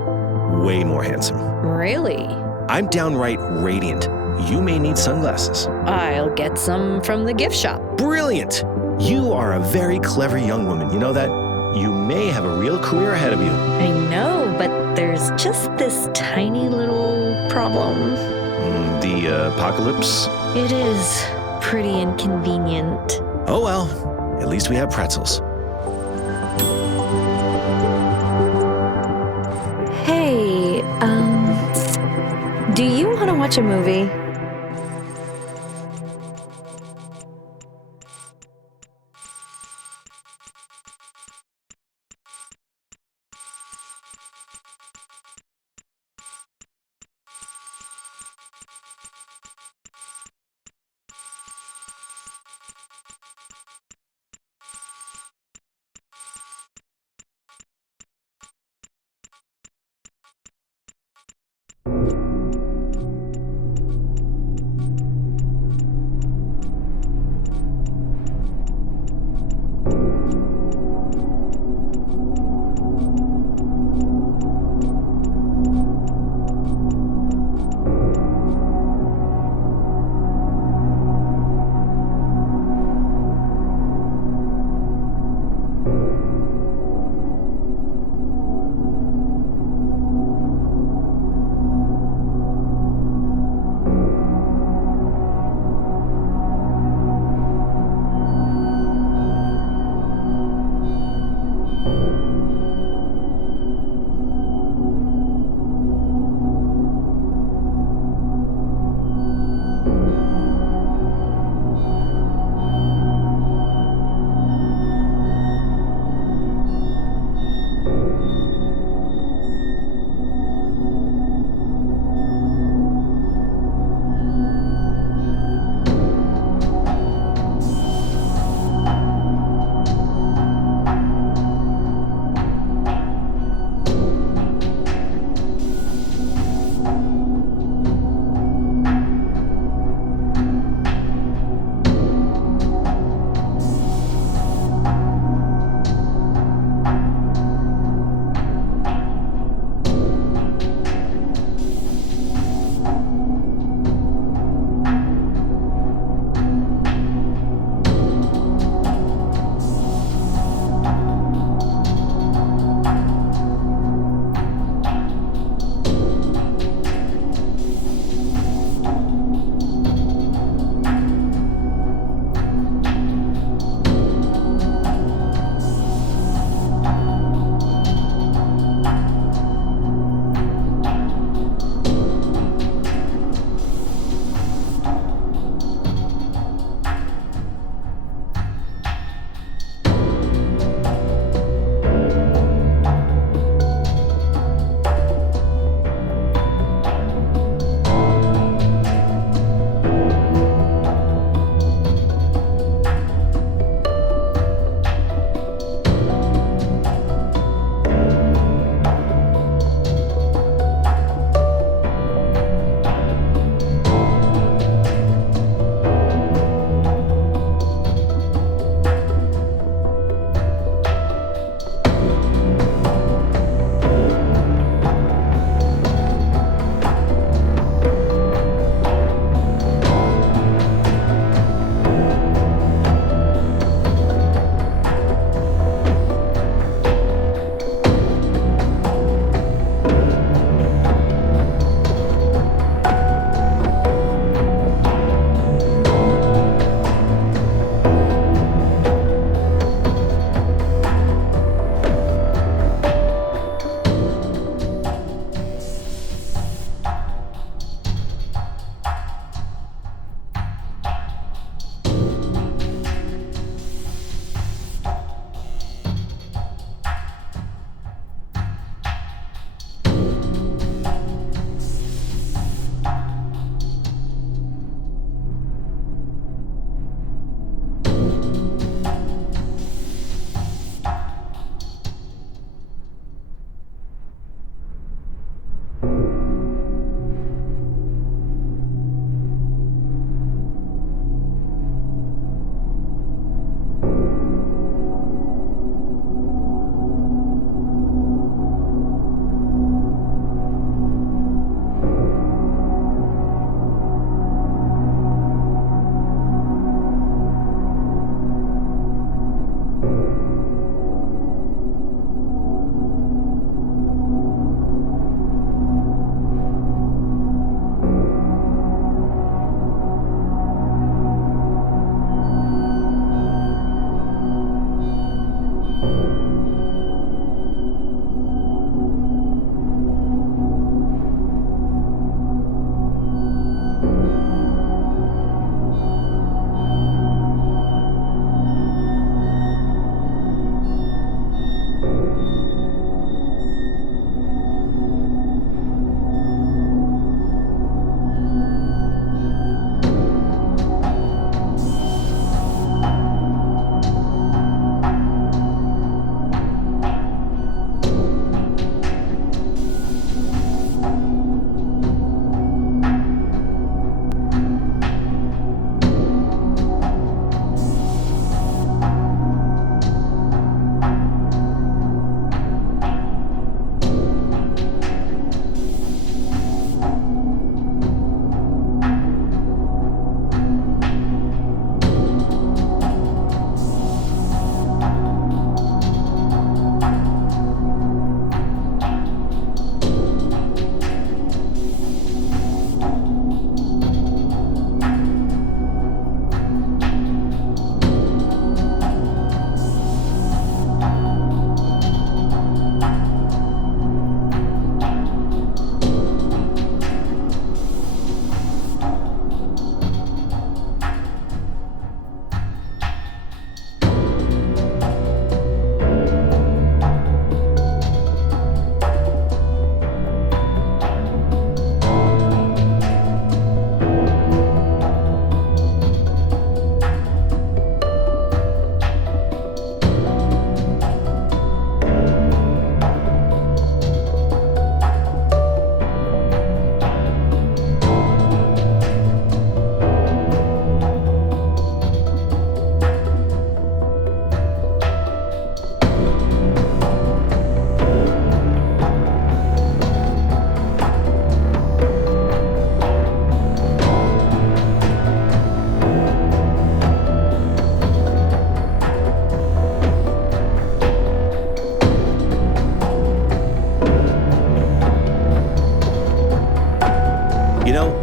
way more handsome. Really? I'm downright radiant. You may need sunglasses. I'll get some from the gift shop. Brilliant! You are a very clever young woman. You know that? You may have a real career ahead of you. I know, but there's just this tiny little problem. The apocalypse? It is pretty inconvenient. Oh well, at least we have pretzels. Hey, do you want to watch a movie?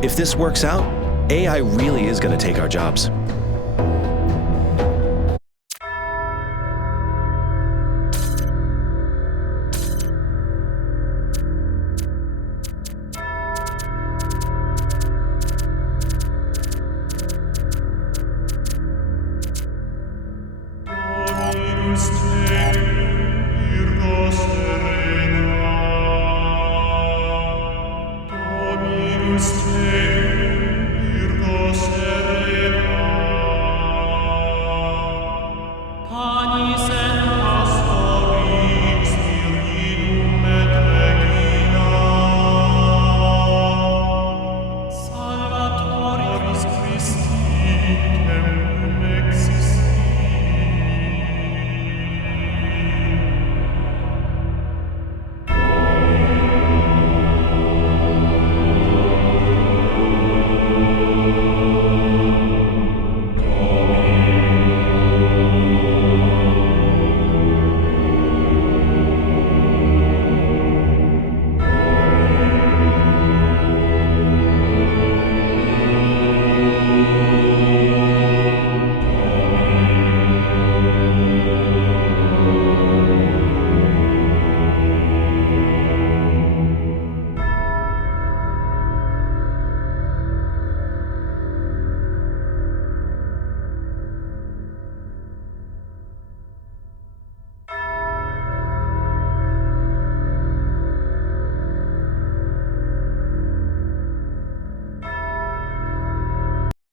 If this works out, AI really is going to take our jobs.